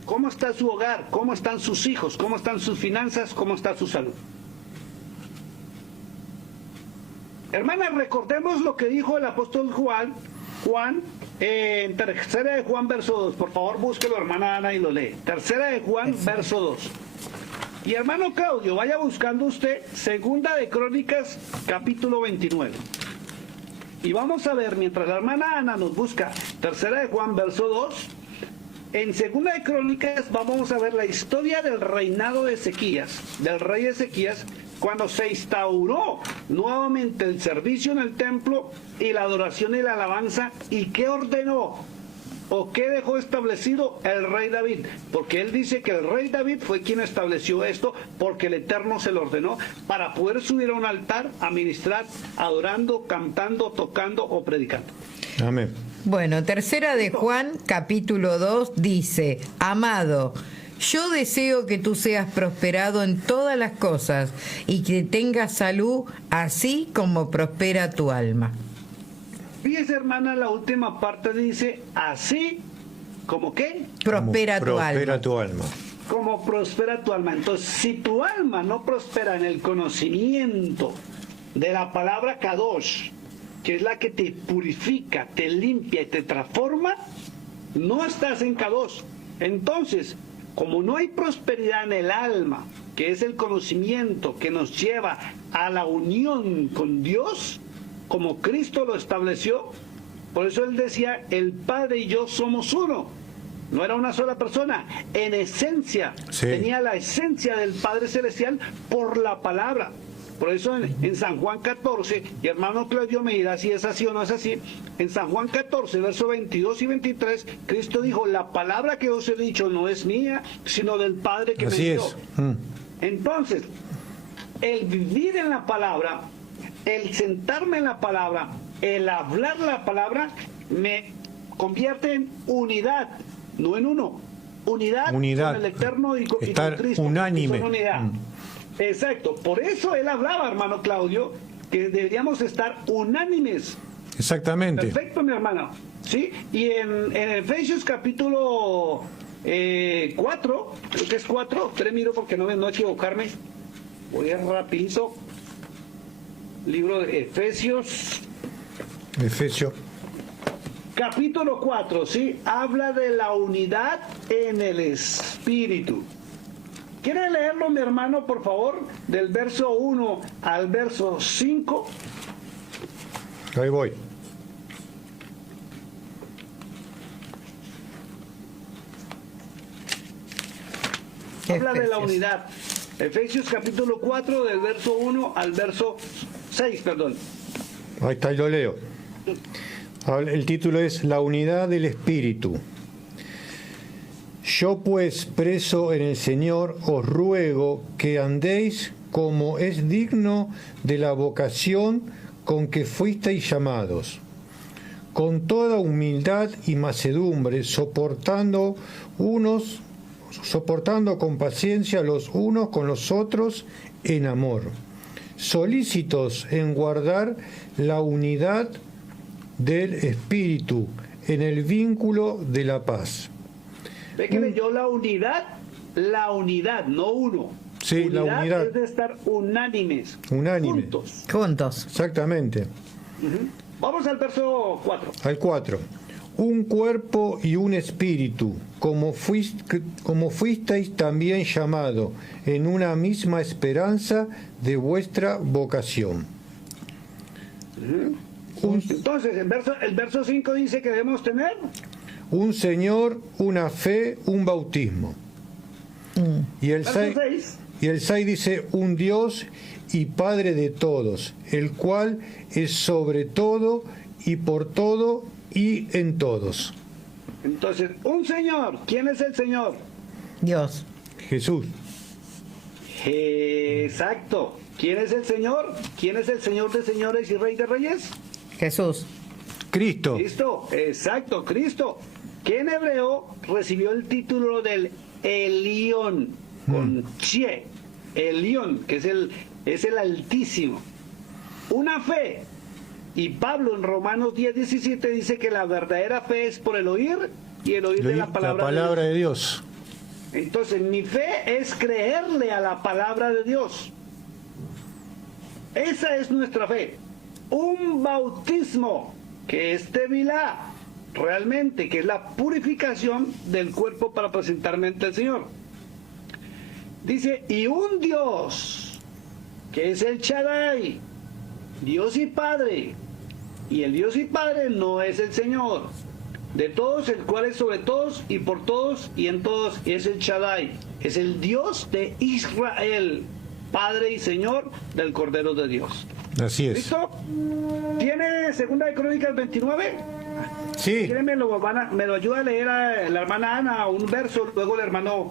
¿Cómo está su hogar? ¿Cómo están sus hijos? ¿Cómo están sus finanzas? ¿Cómo está su salud? Hermanas, recordemos lo que dijo el apóstol Juan en tercera de Juan, verso 2. Por favor, búsquelo, hermana Ana, y lo lee. Tercera de Juan, verso 2. Y hermano Claudio, vaya buscando usted segunda de Crónicas, capítulo 29. Y vamos a ver, mientras la hermana Ana nos busca tercera de Juan, verso 2, en segunda de Crónicas vamos a ver la historia del reinado de Ezequías, del rey Ezequías, cuando se instauró nuevamente el servicio en el templo y la adoración y la alabanza, y qué ordenó o qué dejó establecido el rey David, porque él dice que el rey David fue quien estableció esto, porque el Eterno se lo ordenó para poder subir a un altar a ministrar, adorando, cantando, tocando o predicando. Amén. Bueno, tercera de Juan, capítulo 2, dice: amado, yo deseo que tú seas prosperado en todas las cosas y que tengas salud, así como prospera tu alma. Fíjese, hermana, la última parte dice, así como ¿qué? Prospera tu alma. Prospera tu alma. Como prospera tu alma. Entonces, si tu alma no prospera en el conocimiento de la palabra Kadosh, que es la que te purifica, te limpia y te transforma, no estás en Kadosh. Entonces, como no hay prosperidad en el alma, que es el conocimiento que nos lleva a la unión con Dios, como Cristo lo estableció, por eso él decía, el Padre y yo somos uno. No era una sola persona, en esencia, sí. Tenía la esencia del Padre Celestial por la palabra. Por eso en San Juan 14, y hermano Claudio me dirá si es así o no es así, en San Juan 14, versos 22 y 23, Cristo dijo, la palabra que os he dicho no es mía, sino del Padre que así me dio. Es. Entonces, el vivir en la palabra, el sentarme en la palabra, el hablar la palabra, me convierte en unidad, no en uno. Unidad con el Eterno y con Cristo. Unánime. Son unidad. Exacto. Por eso él hablaba, hermano Claudio, que deberíamos estar unánimes. Exactamente. Perfecto, mi hermano. ¿Sí? Y en Efesios capítulo 4, creo que es 4, te miro porque no equivocarme. Voy a rapidito. Libro de Efesios. Capítulo 4, ¿sí? Habla de la unidad en el Espíritu. ¿Quiere leerlo, mi hermano, por favor? Del verso 1 al verso 5. Ahí voy. Habla de la unidad. Efesios capítulo 4, del verso 1 al verso 6, perdón. Ahí está, yo leo. El título es La unidad del Espíritu. Yo pues, preso en el Señor, os ruego que andéis como es digno de la vocación con que fuisteis llamados, con toda humildad y mansedumbre, soportando con paciencia los unos con los otros en amor, solícitos en guardar la unidad del Espíritu en el vínculo de la paz. ¿Ve que leyó la unidad? La unidad, no uno. Sí, unidad, la unidad es de estar unánimes. Unánime. Juntos. Exactamente. Vamos al verso 4. Al 4. Un cuerpo y un espíritu, como fuisteis también llamado, en una misma esperanza de vuestra vocación. Entonces, el verso 5 dice que debemos tener un Señor, una fe, un bautismo. Y el 6 Y el 6 dice, un Dios y Padre de todos, el cual es sobre todo y por todo y en todos. Entonces, un Señor. ¿Quién es el Señor? Dios. Jesús. Exacto. ¿Quién es el Señor? ¿Quién es el Señor de señores y Rey de reyes? Jesús. Cristo. Cristo, exacto, Cristo. Que en hebreo recibió el título del Elión, con Che, Elión, que es el Altísimo. Una fe. Y Pablo en Romanos 10:17 dice que la verdadera fe es por el oír y el oír de la palabra de Dios. Entonces, mi fe es creerle a la palabra de Dios. Esa es nuestra fe. Un bautismo que es tevilá, realmente, que es la purificación del cuerpo para presentarme ante el Señor. Dice, y un Dios, que es el Shaddai, Dios y Padre. Y el Dios y Padre no es el Señor de todos, el cual es sobre todos y por todos y en todos, y es el Shaddai, es el Dios de Israel, Padre y Señor del Cordero de Dios. Así es. ¿Listo? ¿Tiene Segunda de Crónicas 29? Sí. Me lo ayuda a leer a la hermana Ana un verso, luego el hermano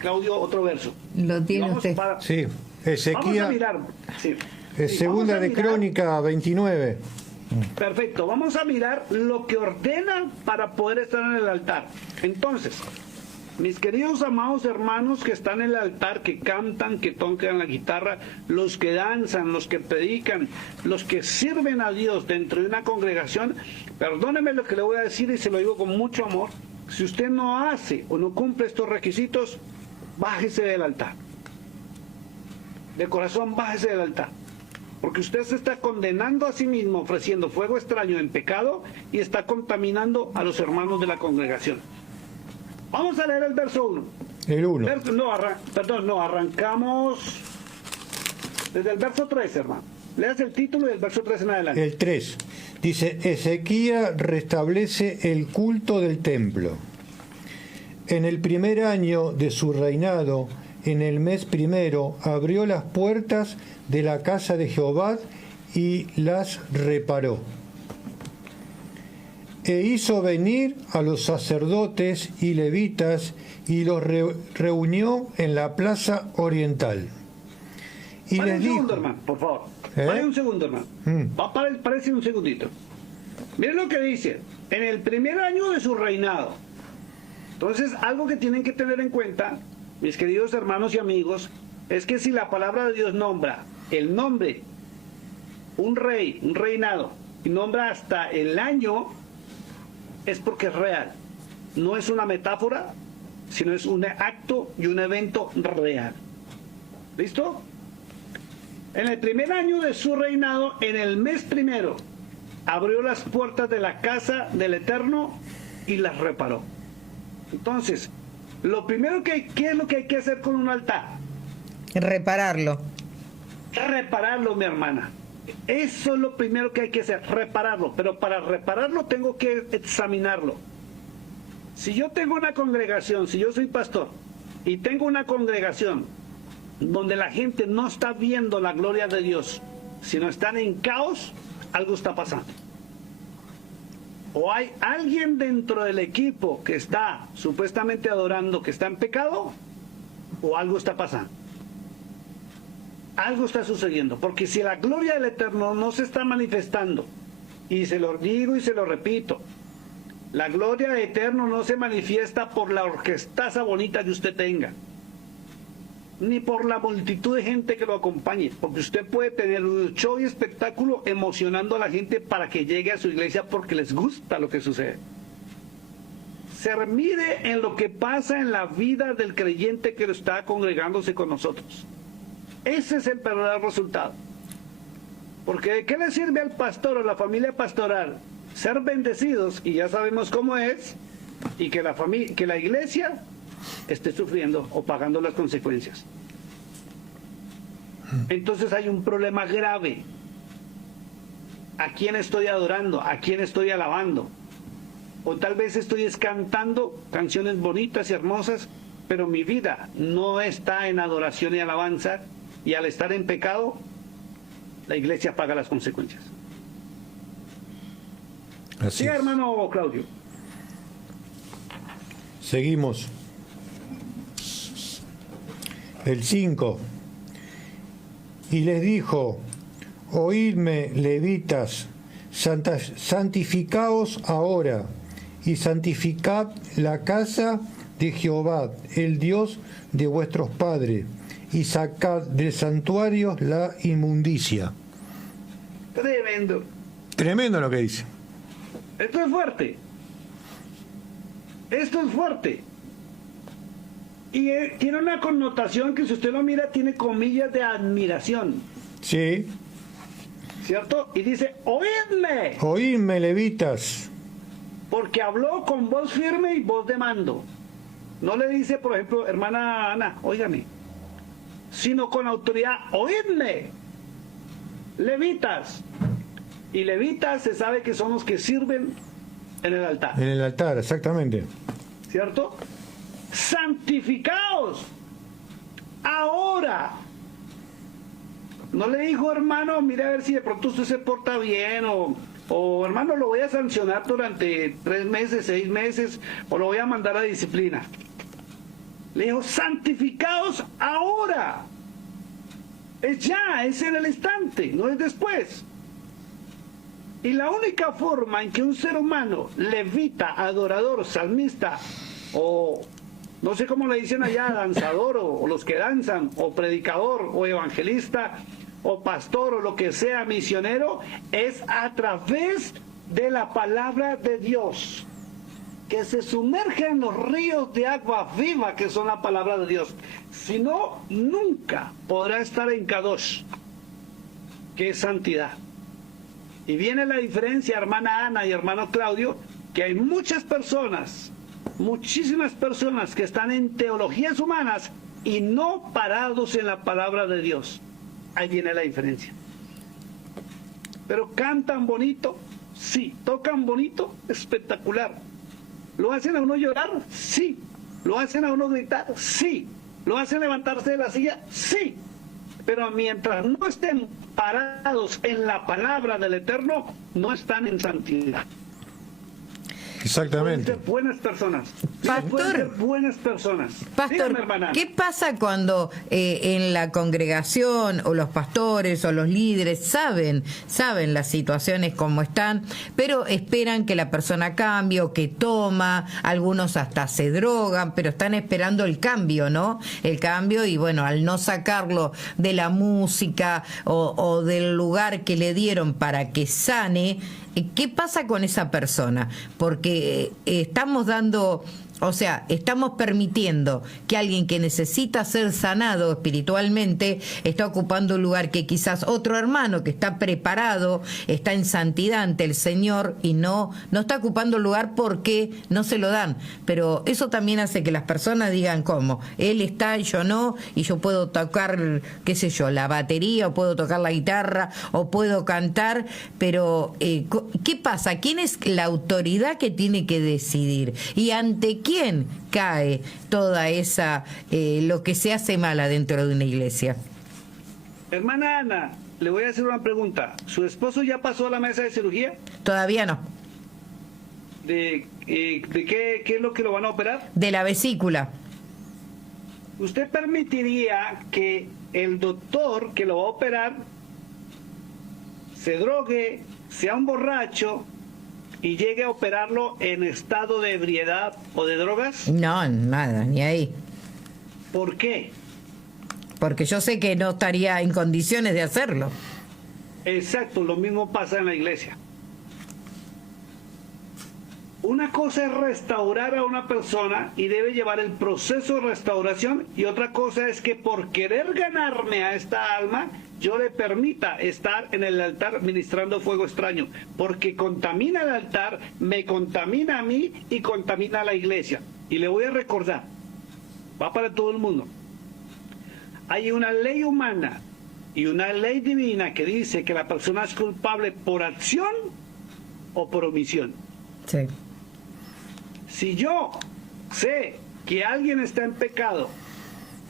Claudio otro verso. Lo tiene usted. Sí. Ezequiel. Vamos a mirar. Sí. Segunda de Crónica 29. Perfecto, vamos a mirar lo que ordena para poder estar en el altar. Entonces, mis queridos amados hermanos que están en el altar, que cantan, que tocan la guitarra, los que danzan, los que predican, los que sirven a Dios dentro de una congregación, perdóneme lo que le voy a decir y se lo digo con mucho amor. Si usted no hace o no cumple estos requisitos, bájese del altar. De corazón, bájese del altar. Porque usted se está condenando a sí mismo, ofreciendo fuego extraño en pecado y está contaminando a los hermanos de la congregación. Vamos a leer el verso 1. El 1. Arrancamos desde el verso 3, hermano. Leas el título y el verso 3 en adelante. El 3. Dice, Ezequiel restablece el culto del templo. En el primer año de su reinado, en el mes primero, abrió las puertas de la casa de Jehová y las reparó. E hizo venir a los sacerdotes y levitas y los reunió en la plaza oriental. Y les dijo... un segundo, hermano, por favor. Pare un segundo, hermano. Parece un segundito. Miren lo que dice. En el primer año de su reinado. Entonces, algo que tienen que tener en cuenta, mis queridos hermanos y amigos, es que si la palabra de Dios nombra el nombre, un rey, un reinado, y nombra hasta el año, es porque es real. No es una metáfora, sino es un acto y un evento real. ¿Listo? En el primer año de su reinado, en el mes primero, abrió las puertas de la casa del Eterno y las reparó. Entonces, lo primero ¿qué es lo que hay que hacer con un altar? Repararlo. Repararlo, mi hermana. Eso es lo primero que hay que hacer, repararlo. Pero para repararlo tengo que examinarlo. Si yo tengo una congregación, si yo soy pastor y tengo una congregación donde la gente no está viendo la gloria de Dios, sino están en caos, algo está pasando. O hay alguien dentro del equipo que está supuestamente adorando, que está en pecado, o algo está pasando. Algo está sucediendo, porque si la gloria del Eterno no se está manifestando, y se lo digo y se lo repito, la gloria del Eterno no se manifiesta por la orquestaza bonita que usted tenga, ni por la multitud de gente que lo acompañe, porque usted puede tener un show y espectáculo emocionando a la gente para que llegue a su iglesia porque les gusta lo que sucede. Se mire en lo que pasa en la vida del creyente que está congregándose con nosotros. Ese es el verdadero resultado. Porque ¿de qué le sirve al pastor o a la familia pastoral ser bendecidos, y ya sabemos cómo es, y que la iglesia esté sufriendo o pagando las consecuencias? Entonces hay un problema grave. ¿A quién estoy adorando? ¿A quién estoy alabando? O tal vez estoy cantando canciones bonitas y hermosas, pero mi vida no está en adoración y alabanza, y al estar en pecado, la iglesia paga las consecuencias. Así Sí, es. hermano Claudio. Seguimos. El 5. Y les dijo: oídme, levitas, santificaos ahora, y santificad la casa de Jehová, el Dios de vuestros padres, y sacad del santuario la inmundicia. Tremendo. Tremendo lo que dice. Esto es fuerte. Esto es fuerte. Y tiene una connotación que, si usted lo mira, tiene comillas de admiración. Sí. ¿Cierto? Y dice: oídme, Oídme, levitas. porque habló con voz firme y voz de mando. No le dice, por ejemplo, hermana Ana, óigame, sino con autoridad: oídme, levitas. Y levitas se sabe que son los que sirven en el altar, En el altar, exactamente. ¿cierto? Santificaos ahora. No le dijo: hermano, mire a ver si de pronto usted se porta bien, o hermano, lo voy a sancionar durante 3 meses, 6 meses, o lo voy a mandar a disciplina. Le dijo: santificaos ahora. Es ya, es en el instante, no es después. Y la única forma en que un ser humano, levita, adorador, salmista, o no sé cómo le dicen allá, danzador, o los que danzan, o predicador, o evangelista, o pastor, o lo que sea, misionero, es a través de la palabra de Dios, que se sumerge en los ríos de agua viva que son la palabra de Dios. Si no, nunca podrá estar en Kadosh, que es santidad. Y viene la diferencia, hermana Ana y hermano Claudio, que hay muchas personas, muchísimas personas que están en teologías humanas y no parados en la palabra de Dios. Ahí viene la diferencia. Pero cantan bonito, sí. Tocan bonito, espectacular. ¿Lo hacen a uno llorar? Sí. ¿Lo hacen a uno gritar? Sí. ¿Lo hacen levantarse de la silla? Sí. Pero mientras no estén parados en la palabra del Eterno, no están en santidad. Exactamente. Pueden ser buenas personas. Pastor. Pueden ser buenas personas. Pastor, Dígame, hermana. ¿qué pasa cuando en la congregación o los pastores o los líderes saben las situaciones como están, pero esperan que la persona cambie o que toma, algunos hasta se drogan, pero están esperando el cambio, ¿no? El cambio, y bueno, al no sacarlo de la música o del lugar que le dieron para que sane, ¿qué pasa con esa persona? Porque estamos dando... O sea, estamos permitiendo que alguien que necesita ser sanado espiritualmente está ocupando un lugar que quizás otro hermano que está preparado, está en santidad ante el Señor y no está ocupando el lugar porque no se lo dan. Pero eso también hace que las personas digan: ¿cómo? Él está y yo no, y yo puedo tocar, qué sé yo, la batería, o puedo tocar la guitarra, o puedo cantar, pero ¿qué pasa? ¿Quién es la autoridad que tiene que decidir? ¿Y ante quién cae toda esa, lo que se hace mal adentro de una iglesia? Hermana Ana, le voy a hacer una pregunta. ¿Su esposo ya pasó a la mesa de cirugía? Todavía no. ¿De qué es lo que lo van a operar? De la vesícula. ¿Usted permitiría que el doctor que lo va a operar se drogue, sea un borracho y llegue a operarlo en estado de ebriedad o de drogas? No, nada, ni ahí. ¿Por qué? Porque yo sé que no estaría en condiciones de hacerlo. Exacto, lo mismo pasa en la iglesia. Una cosa es restaurar a una persona y debe llevar el proceso de restauración, y otra cosa es que por querer ganarme a esta alma, yo le permita estar en el altar ministrando fuego extraño, porque contamina el altar, me contamina a mí y contamina a la iglesia. Y le voy a recordar, va para todo el mundo. Hay una ley humana y una ley divina que dice que la persona es culpable por acción o por omisión. Sí. Si yo sé que alguien está en pecado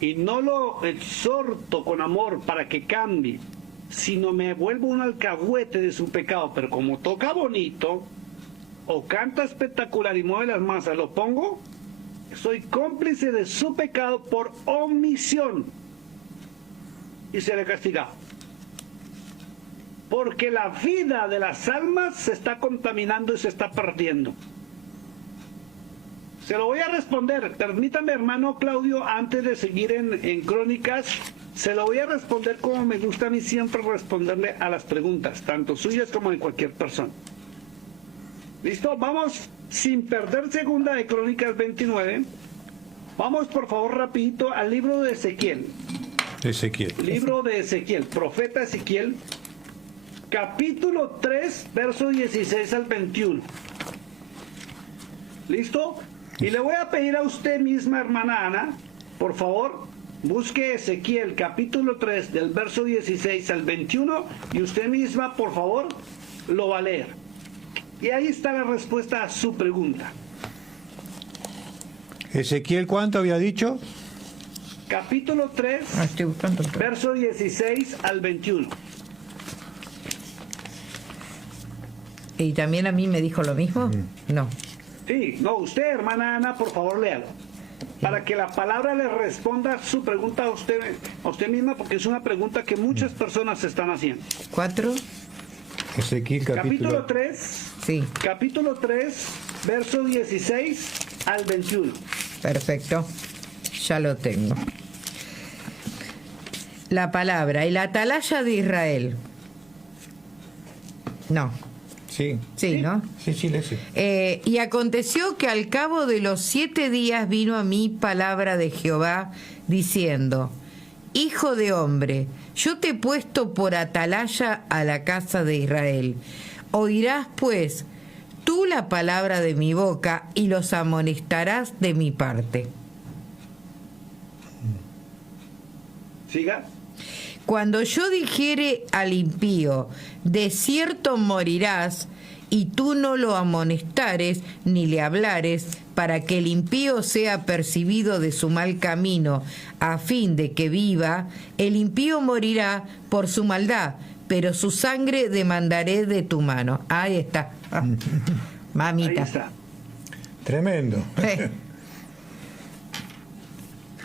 y no lo exhorto con amor para que cambie, sino me vuelvo un alcahuete de su pecado, pero como toca bonito o canta espectacular y mueve las masas, lo pongo, soy cómplice de su pecado por omisión y seré castigado. Porque la vida de las almas se está contaminando y se está perdiendo. Se lo voy a responder. Permítame, hermano Claudio, antes de seguir en Crónicas, se lo voy a responder como me gusta a mí siempre responderle a las preguntas, tanto suyas como de cualquier persona. ¿Listo? Vamos, sin perder segunda de Crónicas 29. Vamos, por favor, rapidito al libro de Ezequiel. Libro de Ezequiel, profeta Ezequiel, capítulo 3, verso 16 al 21. ¿Listo? Y le voy a pedir a usted misma, hermana Ana, por favor, busque Ezequiel, capítulo 3, del verso 16 al 21, y usted misma, por favor, lo va a leer. Y ahí está la respuesta a su pregunta. Ezequiel, ¿cuánto había dicho? Capítulo 3, verso 16 al 21. ¿Y también a mí me dijo lo mismo? No. Sí, no, usted, hermana Ana, por favor, léalo. Para que la palabra le responda su pregunta a usted misma, porque es una pregunta que muchas personas se están haciendo. 4. Ezequiel, Capítulo 3. Sí. Capítulo 3, verso 16 al 21. Perfecto. Ya lo tengo. La palabra, el atalaya de Israel. No. Sí. Sí, ¿no? Sí, sí, le sé. Y aconteció que al cabo de los 7 días vino a mí palabra de Jehová, diciendo: Hijo de hombre, yo te he puesto por atalaya a la casa de Israel. Oirás, pues, tú la palabra de mi boca y los amonestarás de mi parte. Siga. Cuando yo dijere al impío, de cierto morirás, y tú no lo amonestares ni le hablares, para que el impío sea percibido de su mal camino, a fin de que viva, el impío morirá por su maldad, pero su sangre demandaré de tu mano. Ahí está. Mamita. Ahí está. Tremendo.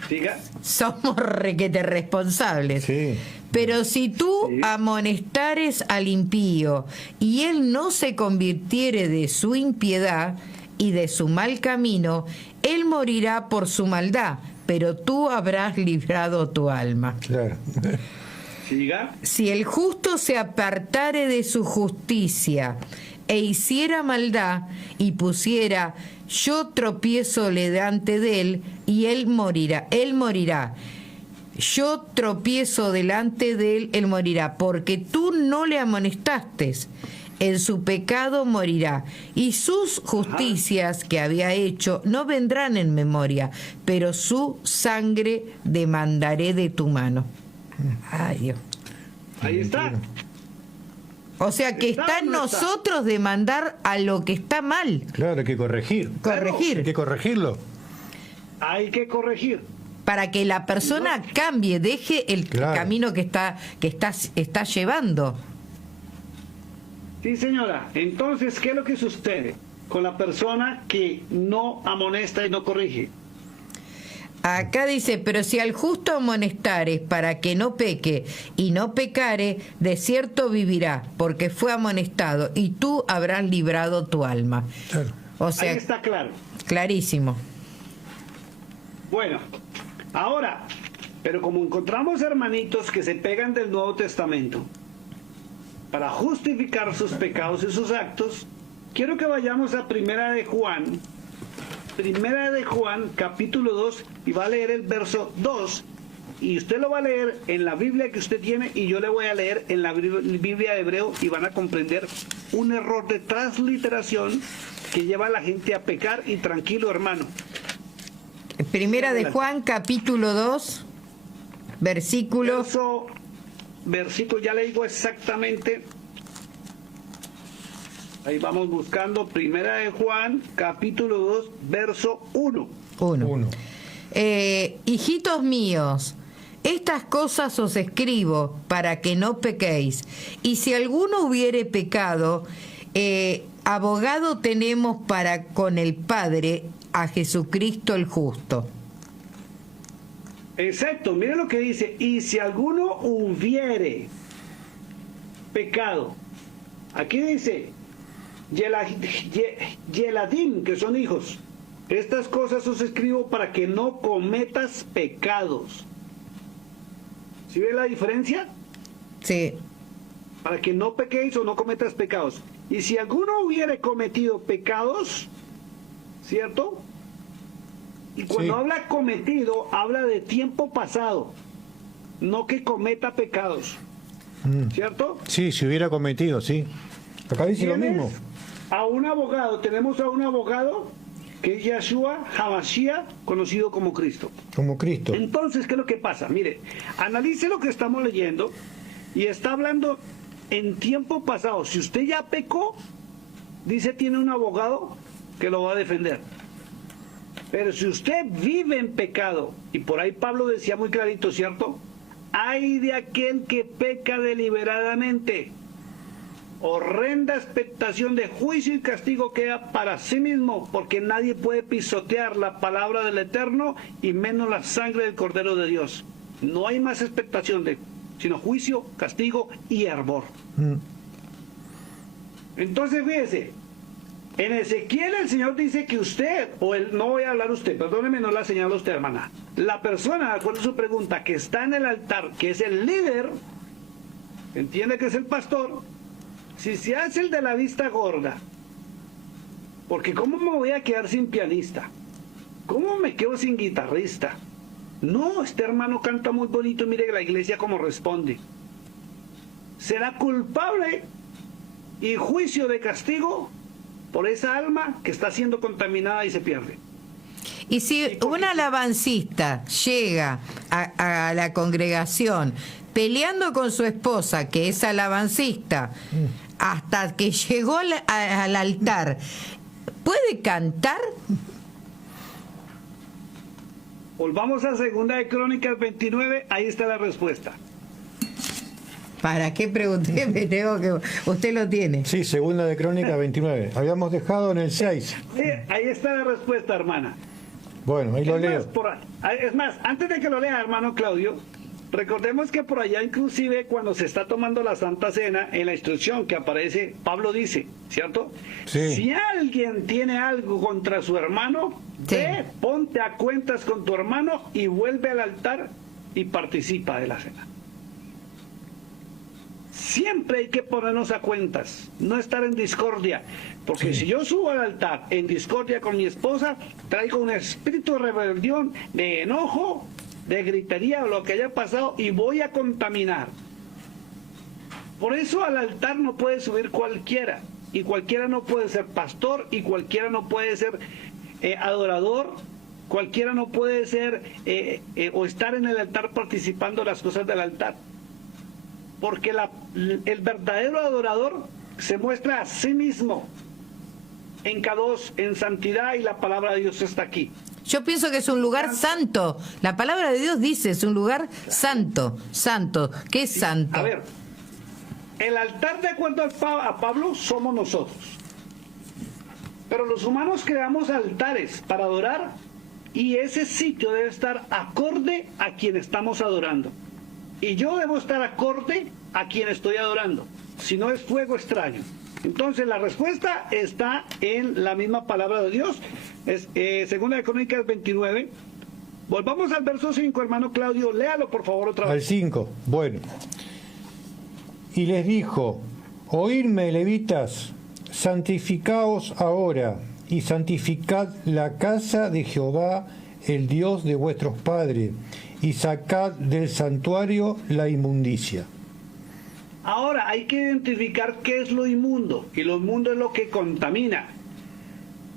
Siga. Somos requete responsables. Sí. Pero si tú amonestares al impío y él no se convirtiere de su impiedad y de su mal camino, él morirá por su maldad, pero tú habrás librado tu alma. Claro. Siga. Si el justo se apartare de su justicia e hiciera maldad y pusiera yo tropiezo delante de él, y él morirá. Yo tropiezo delante de él, él morirá, porque tú no le amonestaste. En su pecado morirá, y sus justicias que había hecho no vendrán en memoria, pero su sangre demandaré de tu mano. Ay, Dios. Ahí está. O sea que está en nosotros demandar a lo que está mal. Claro, hay que corregir. Corregir. Hay que corregirlo. Hay que corregir. Para que la persona cambie, deje el camino que está llevando. Sí, señora. Entonces, ¿qué es lo que sucede con la persona que no amonesta y no corrige? Acá dice, pero si al justo amonestares para que no peque y no pecare, de cierto vivirá, porque fue amonestado, y tú habrás librado tu alma. Claro. O sea, ahí está claro. Clarísimo. Bueno, ahora, pero como encontramos hermanitos que se pegan del Nuevo Testamento para justificar sus pecados y sus actos, quiero que vayamos a Primera de Juan, capítulo 2, y va a leer el verso 2, y usted lo va a leer en la Biblia que usted tiene, y yo le voy a leer en la Biblia de Hebreo, y van a comprender un error de transliteración que lleva a la gente a pecar. Y tranquilo, hermano. Primera de Juan, capítulo 2, versículo, ya le digo exactamente. Ahí vamos buscando. Primera de Juan, capítulo 2, verso 1. 1. Hijitos míos, estas cosas os escribo para que no pequéis. Y si alguno hubiere pecado, abogado tenemos para con el Padre, a Jesucristo el justo. Exacto, mire lo que dice. Y si alguno hubiere pecado, aquí dice Yeladim, que son hijos. Estas cosas os escribo para que no cometas pecados. ¿Sí ve la diferencia? Sí. Para que no pequéis o no cometas pecados. Y si alguno hubiere cometido pecados, ¿cierto? Y cuando habla cometido, habla de tiempo pasado, no que cometa pecados. ¿Cierto? Sí, si hubiera cometido, sí. Acá dice lo mismo. A un abogado, tenemos a un abogado que es Yeshua HaMashiach, conocido como Cristo. Como Cristo. Entonces, ¿qué es lo que pasa? Mire, analice lo que estamos leyendo y está hablando en tiempo pasado. Si usted ya pecó, dice, tiene un abogado que lo va a defender. Pero si usted vive en pecado, y por ahí Pablo decía muy clarito, ¿cierto? Ay de aquel que peca deliberadamente. Horrenda expectación de juicio y castigo queda para sí mismo, porque nadie puede pisotear la palabra del Eterno y menos la sangre del Cordero de Dios. No hay más expectación sino juicio, castigo y hervor. Entonces fíjese, en Ezequiel el Señor dice que usted, no voy a hablar usted, perdóneme, no la señalo usted, hermana. La persona, de acuerdo a su pregunta, que está en el altar, que es el líder, entiende que es el pastor. Si se hace el de la vista gorda, porque ¿cómo me voy a quedar sin pianista? ¿Cómo me quedo sin guitarrista? No, este hermano canta muy bonito, mire la iglesia cómo responde. Será culpable y juicio de castigo por esa alma que está siendo contaminada y se pierde. Y si un alabancista llega a la congregación peleando con su esposa, que es alabancista, hasta que llegó al altar, ¿puede cantar? Volvamos a Segunda de Crónicas 29, ahí está la respuesta. ¿Para qué pregunté? Me tengo que... Usted lo tiene. Sí, Segunda de Crónicas 29. Habíamos dejado en el 6. Sí, ahí está la respuesta, hermana. Bueno, ahí lo leo. Es más, antes de que lo lea, hermano Claudio, recordemos que por allá inclusive cuando se está tomando la Santa Cena, en la instrucción que aparece, Pablo dice, ¿cierto? Sí. Si alguien tiene algo contra su hermano, ve, ponte a cuentas con tu hermano y vuelve al altar y participa de la cena. Siempre hay que ponernos a cuentas, no estar en discordia, porque si yo subo al altar en discordia con mi esposa, traigo un espíritu de rebelión, de enojo, de gritería o lo que haya pasado y voy a contaminar. Por eso al altar no puede subir cualquiera, y cualquiera no puede ser pastor, y cualquiera no puede ser adorador, cualquiera no puede ser o estar en el altar participando de las cosas del altar. Porque el verdadero adorador se muestra a sí mismo en Kadosh, en santidad, y la palabra de Dios está aquí. Yo pienso que es un lugar santo. La palabra de Dios dice, es un lugar santo, santo. ¿Qué es santo? A ver, el altar, de acuerdo a Pablo, somos nosotros. Pero los humanos creamos altares para adorar, y ese sitio debe estar acorde a quien estamos adorando. Y yo debo estar acorde a quien estoy adorando. Si no, es fuego extraño. Entonces la respuesta está en la misma palabra de Dios. Es Segunda de Crónicas 29. Volvamos al verso 5, hermano Claudio. Léalo, por favor, otra vez. Al 5. Bueno. Y les dijo, oídme, levitas, santificaos ahora y santificad la casa de Jehová, el Dios de vuestros padres, y sacad del santuario la inmundicia. Ahora hay que identificar qué es lo inmundo, y lo inmundo es lo que contamina.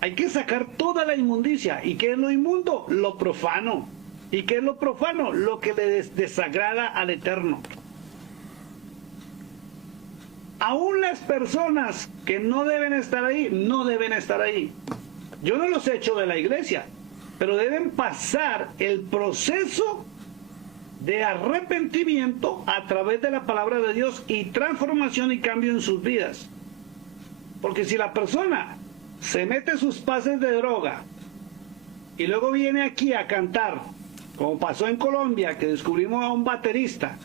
Hay que sacar toda la inmundicia. ¿Y qué es lo inmundo? Lo profano. ¿Y qué es lo profano? Lo que le desagrada al Eterno. Aún las personas que no deben estar ahí, no deben estar ahí. Yo no los echo de la iglesia, pero deben pasar el proceso de arrepentimiento a través de la palabra de Dios y transformación y cambio en sus vidas. Porque si la persona se mete sus pases de droga y luego viene aquí a cantar, como pasó en Colombia, que descubrimos a un baterista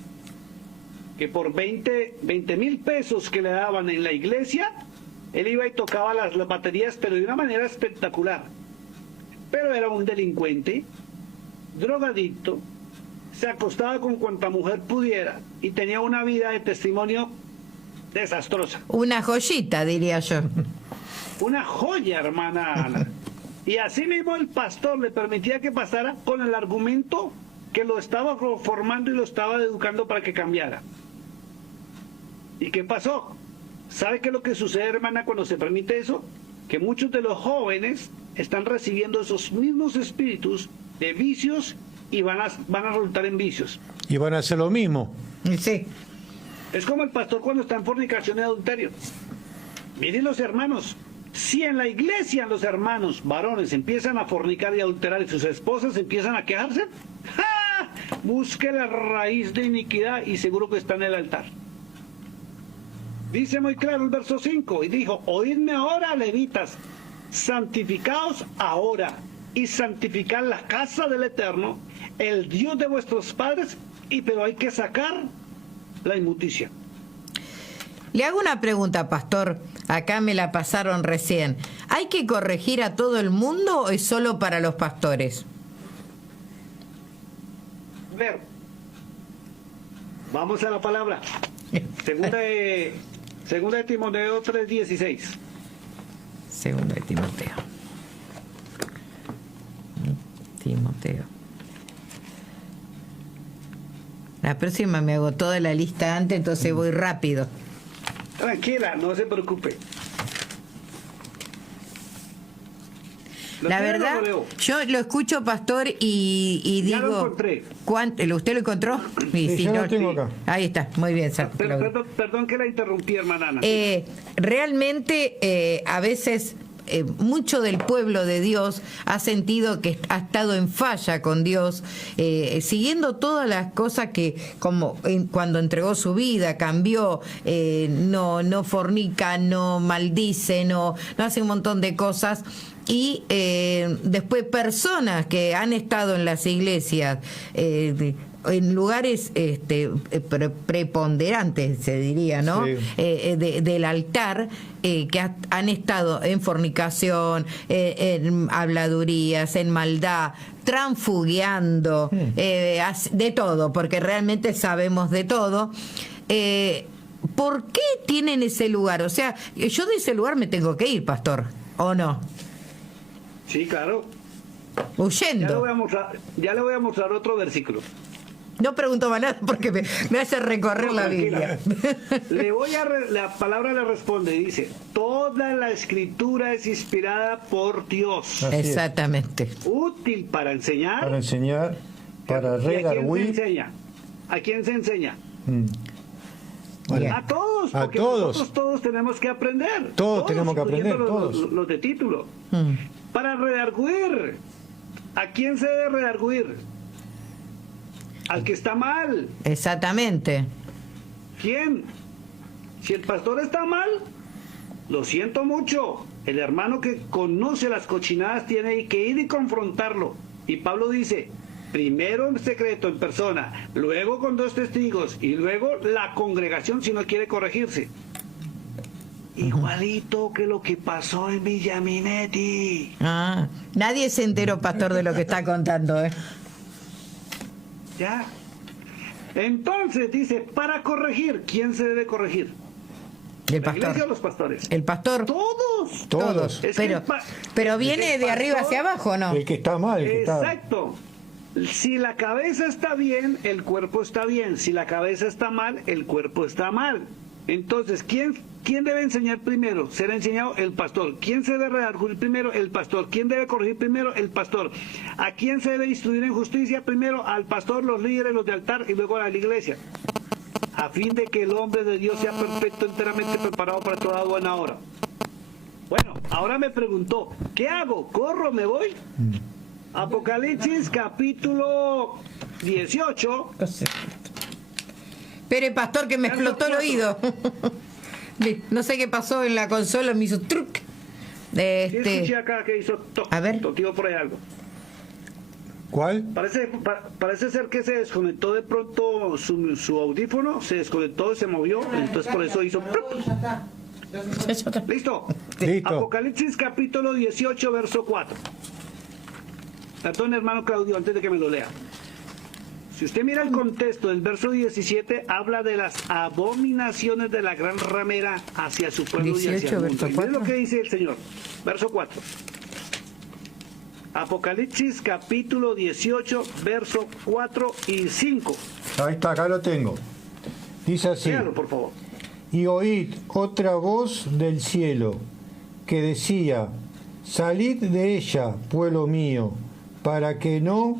que por 20,000 pesos que le daban en la iglesia, él iba y tocaba las baterías, pero de una manera espectacular. Pero era un delincuente, drogadicto, se acostaba con cuanta mujer pudiera y tenía una vida de testimonio desastrosa. Una joyita, diría yo. Una joya, hermana Ana. Y así mismo el pastor le permitía que pasara con el argumento que lo estaba formando y lo estaba educando para que cambiara. ¿Y qué pasó? ¿Sabe qué es lo que sucede, hermana, cuando se permite eso? Que muchos de los jóvenes están recibiendo esos mismos espíritus de vicios y van a resultar en vicios. Y van a hacer lo mismo. Sí. Es como el pastor cuando está en fornicación y adulterio. Miren los hermanos, si en la iglesia los hermanos varones empiezan a fornicar y adulterar y sus esposas empiezan a quejarse, ¡ja! Busque la raíz de iniquidad y seguro que está en el altar. Dice muy claro el verso 5, y dijo, oídme ahora, levitas, santificaos ahora y santificad la casa del Eterno, el Dios de vuestros padres, pero hay que sacar la inmundicia. Le hago una pregunta, pastor. Acá me la pasaron recién. ¿Hay que corregir a todo el mundo o es solo para los pastores? A ver, vamos a la palabra. Segunda de Timoteo 3:16. Segunda de Timoteo. La próxima me hago toda la lista antes, entonces voy rápido. Tranquila, no se preocupe. La verdad, yo lo escucho, pastor, y ya digo... lo encontré. ¿Usted lo encontró? Sí, yo lo tengo acá. Ahí está, muy bien. Perdón que la interrumpí, hermana Ana. Realmente, a veces... mucho del pueblo de Dios ha sentido que ha estado en falla con Dios, siguiendo todas las cosas que, como cuando entregó su vida, cambió, no fornica, no maldice, no hace un montón de cosas. Y después personas que han estado en las iglesias, en lugares preponderantes, se diría, ¿no? Sí. Del altar, que han estado en fornicación, en habladurías, en maldad, transfugiando, de todo, porque realmente sabemos de todo. ¿Por qué tienen ese lugar? O sea, yo de ese lugar me tengo que ir, pastor, ¿o no? Sí, claro. Huyendo. Ya le voy a mostrar otro versículo. No pregunto más nada porque me hace recorrer la Biblia. La palabra le responde, dice, toda la escritura es inspirada por Dios. Así exactamente. Es. Útil para enseñar. Para enseñar, para redarguir. ¿A quién se enseña? Vale. A todos, porque nosotros todos tenemos que aprender. Todos tenemos que aprender, todos. Los de título. Para redarguir. ¿A quién se debe redarguir? Al que está mal. Exactamente. ¿Quién? Si el pastor está mal, lo siento mucho. El hermano que conoce las cochinadas tiene que ir y confrontarlo. Y Pablo dice, primero en secreto, en persona, luego con 2 testigos y luego la congregación si no quiere corregirse. Igualito que lo que pasó en Villaminetti. Nadie se enteró, pastor, de lo que está contando, ¿eh? Ya. Entonces dice, para corregir, ¿quién se debe corregir? El ¿La pastor. iglesia o los pastores? El pastor. Todos. Pero viene de arriba hacia abajo, ¿no? El que está mal. Exacto. Si la cabeza está bien, el cuerpo está bien. Si la cabeza está mal, el cuerpo está mal. Entonces, ¿quién debe enseñar primero? Será enseñado el pastor. ¿Quién se debe redarguir primero? El pastor. ¿Quién debe corregir primero? El pastor. ¿A quién se debe instruir en justicia? Primero al pastor, los líderes, los de altar y luego a la iglesia. A fin de que el hombre de Dios sea perfecto, enteramente preparado para toda buena obra. Bueno, ahora me preguntó, ¿qué hago? ¿Corro? ¿Me voy? Apocalipsis capítulo 18. Espere, pastor, que me explotó el oído. No sé qué pasó en la consola, me hizo truc. Escuché acá que hizo a ver. totío por ahí algo. ¿Cuál? Parece ser que se desconectó de pronto su audífono, se desconectó, se movió, entonces por eso hizo... ¿Listo? Listo. Apocalipsis capítulo 18, verso 4. Perdón, hermano Claudio, antes de que me lo lea. Si usted mira el contexto del verso 17, habla de las abominaciones de la gran ramera hacia su pueblo 18, y hacia el mundo. verso Y miren 4. lo que dice el Señor. Verso 4. Apocalipsis capítulo 18, verso 4 y 5. Ahí está, acá lo tengo. Dice así. Léalo, por favor. Y oíd otra voz del cielo que decía: salid de ella, pueblo mío, para que no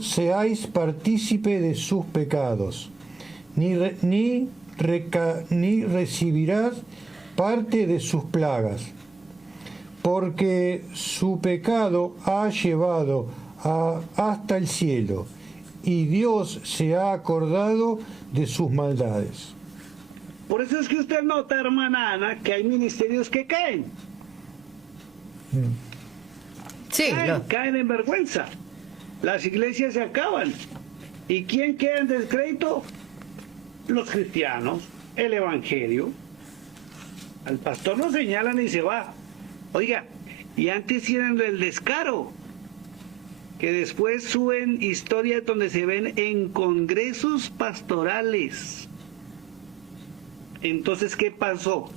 seáis partícipe de sus pecados, ni recibirás parte de sus plagas, porque su pecado ha llevado hasta el cielo, y Dios se ha acordado de sus maldades. Por eso es que usted nota, hermana Ana, que hay ministerios que caen. Sí, Caen en vergüenza. Las iglesias se acaban. ¿Y quién queda en descrédito? Los cristianos, el evangelio. Al pastor lo señalan y se va. Oiga, y antes tienen el descaro, que después suben historias donde se ven en congresos pastorales. Entonces, ¿qué pasó?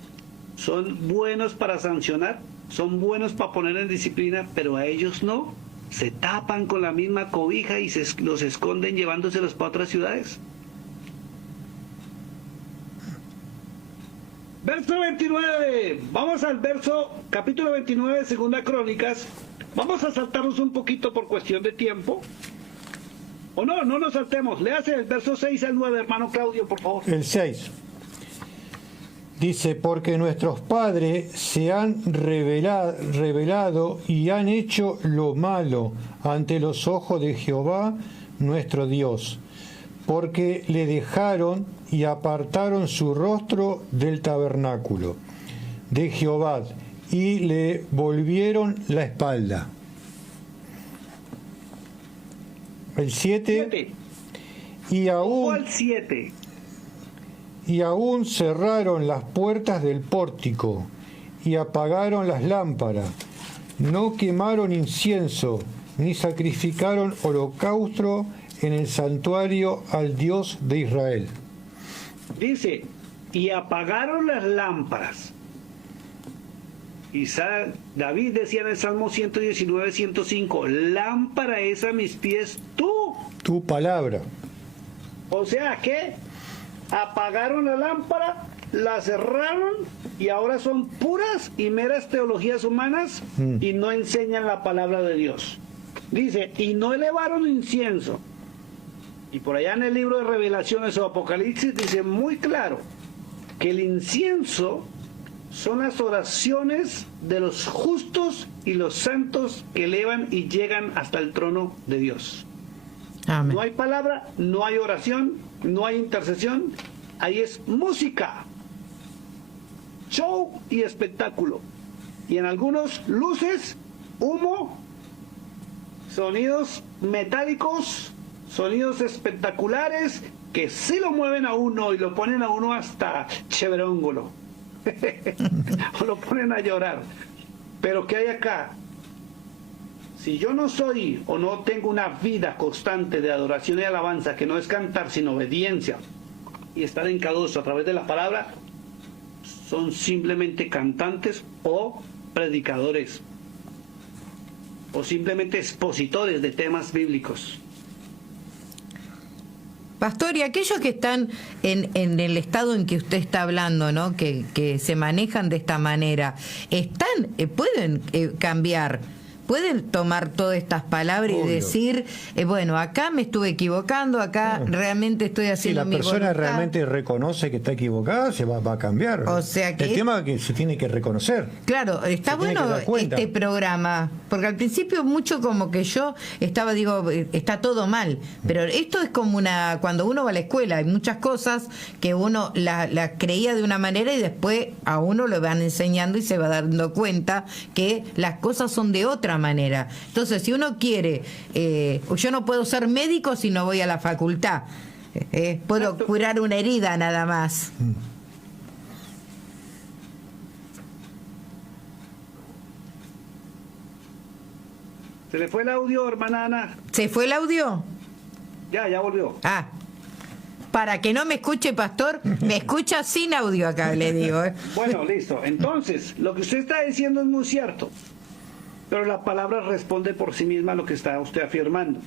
Son buenos para sancionar, son buenos para poner en disciplina, pero a ellos no. Se tapan con la misma cobija y los esconden llevándoselos para otras ciudades. Verso 29, vamos al verso, capítulo 29 de Segunda Crónicas. Vamos a saltarnos un poquito por cuestión de tiempo. O no nos saltemos. Léase el verso 6 al 9, hermano Claudio, por favor. El 6. Dice: porque nuestros padres se han rebelado y han hecho lo malo ante los ojos de Jehová nuestro Dios, porque le dejaron y apartaron su rostro del tabernáculo de Jehová y le volvieron la espalda. El 7. Y aún... 7. Y aún cerraron las puertas del pórtico y apagaron las lámparas. No quemaron incienso, ni sacrificaron holocausto en el santuario al Dios de Israel. Dice, y apagaron las lámparas. Y David decía en el Salmo 119, 105, lámpara es a mis pies tu palabra. O sea que apagaron la lámpara, la cerraron y ahora son puras y meras teologías humanas y no enseñan la palabra de Dios. Dice, y no elevaron incienso. Y por allá en el libro de Revelaciones o Apocalipsis dice muy claro que el incienso son las oraciones de los justos y los santos que elevan y llegan hasta el trono de Dios. Amén. No hay palabra, no hay oración, no hay intercesión, ahí es música, show y espectáculo. Y en algunos luces, humo, sonidos metálicos, sonidos espectaculares que sí lo mueven a uno y lo ponen a uno hasta chéveróngolo. O lo ponen a llorar. Pero ¿qué hay acá? Si yo no soy o no tengo una vida constante de adoración y alabanza, que no es cantar sino obediencia y estar en encadoso a través de la palabra, son simplemente cantantes o predicadores o simplemente expositores de temas bíblicos. Pastor, y aquellos que están en el estado en que usted está hablando, ¿no? Que se manejan de esta manera, pueden cambiar, puede tomar todas estas palabras y decir, bueno, acá me estuve equivocando, acá realmente estoy haciendo mi voluntad. Si la persona realmente reconoce que está equivocada, se va a cambiar. O sea que el tema es que se tiene que reconocer. Claro, está bueno este programa, porque al principio mucho como que yo estaba, digo, está todo mal, pero esto es como cuando uno va a la escuela, hay muchas cosas que uno la creía de una manera y después a uno lo van enseñando y se va dando cuenta que las cosas son de otra manera. Entonces, si uno quiere, yo no puedo ser médico si no voy a la facultad, puedo curar una herida nada más. ¿Se le fue el audio, hermana Ana? ¿Se fue el audio? Ya volvió. Para que no me escuche, pastor, me escucha sin audio acá, le digo. Bueno, listo. Entonces, lo que usted está diciendo es muy cierto, pero la palabra responde por sí misma a lo que está usted afirmando.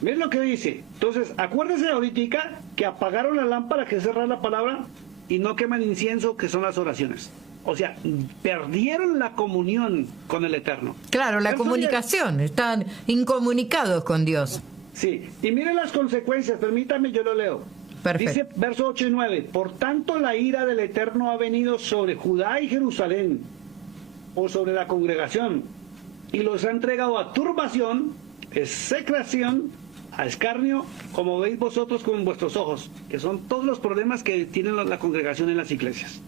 Miren lo que dice. Entonces, acuérdese ahorita que apagaron la lámpara, que es cerrar la palabra, y no queman incienso, que son las oraciones. O sea, perdieron la comunión con el Eterno. Claro, la comunicación, están incomunicados con Dios. Sí, y miren las consecuencias, permítame, yo lo leo. Perfecto. Dice verso 8 y 9, por tanto la ira del Eterno ha venido sobre Judá y Jerusalén, o sobre la congregación, y los ha entregado a turbación, execración, a escarnio, como veis vosotros con vuestros ojos, que son todos los problemas que tiene la congregación en las iglesias.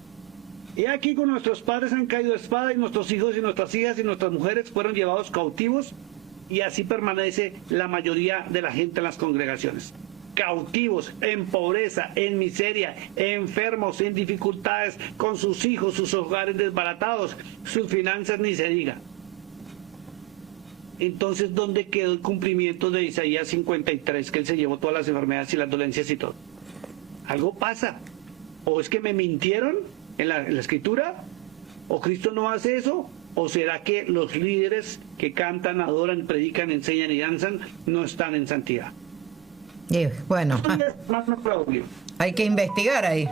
Y aquí con nuestros padres han caído espada, y nuestros hijos y nuestras hijas y nuestras mujeres fueron llevados cautivos, y así permanece la mayoría de la gente en las congregaciones. Cautivos, en pobreza, en miseria, enfermos, en dificultades, con sus hijos, sus hogares desbaratados, sus finanzas ni se diga. Entonces, ¿dónde quedó el cumplimiento de Isaías 53, que él se llevó todas las enfermedades y las dolencias y todo? Algo pasa. ¿O es que me mintieron en la escritura? ¿O Cristo no hace eso? ¿O será que los líderes que cantan, adoran, predican, enseñan y danzan no están en santidad? Bueno, hay que investigar ahí.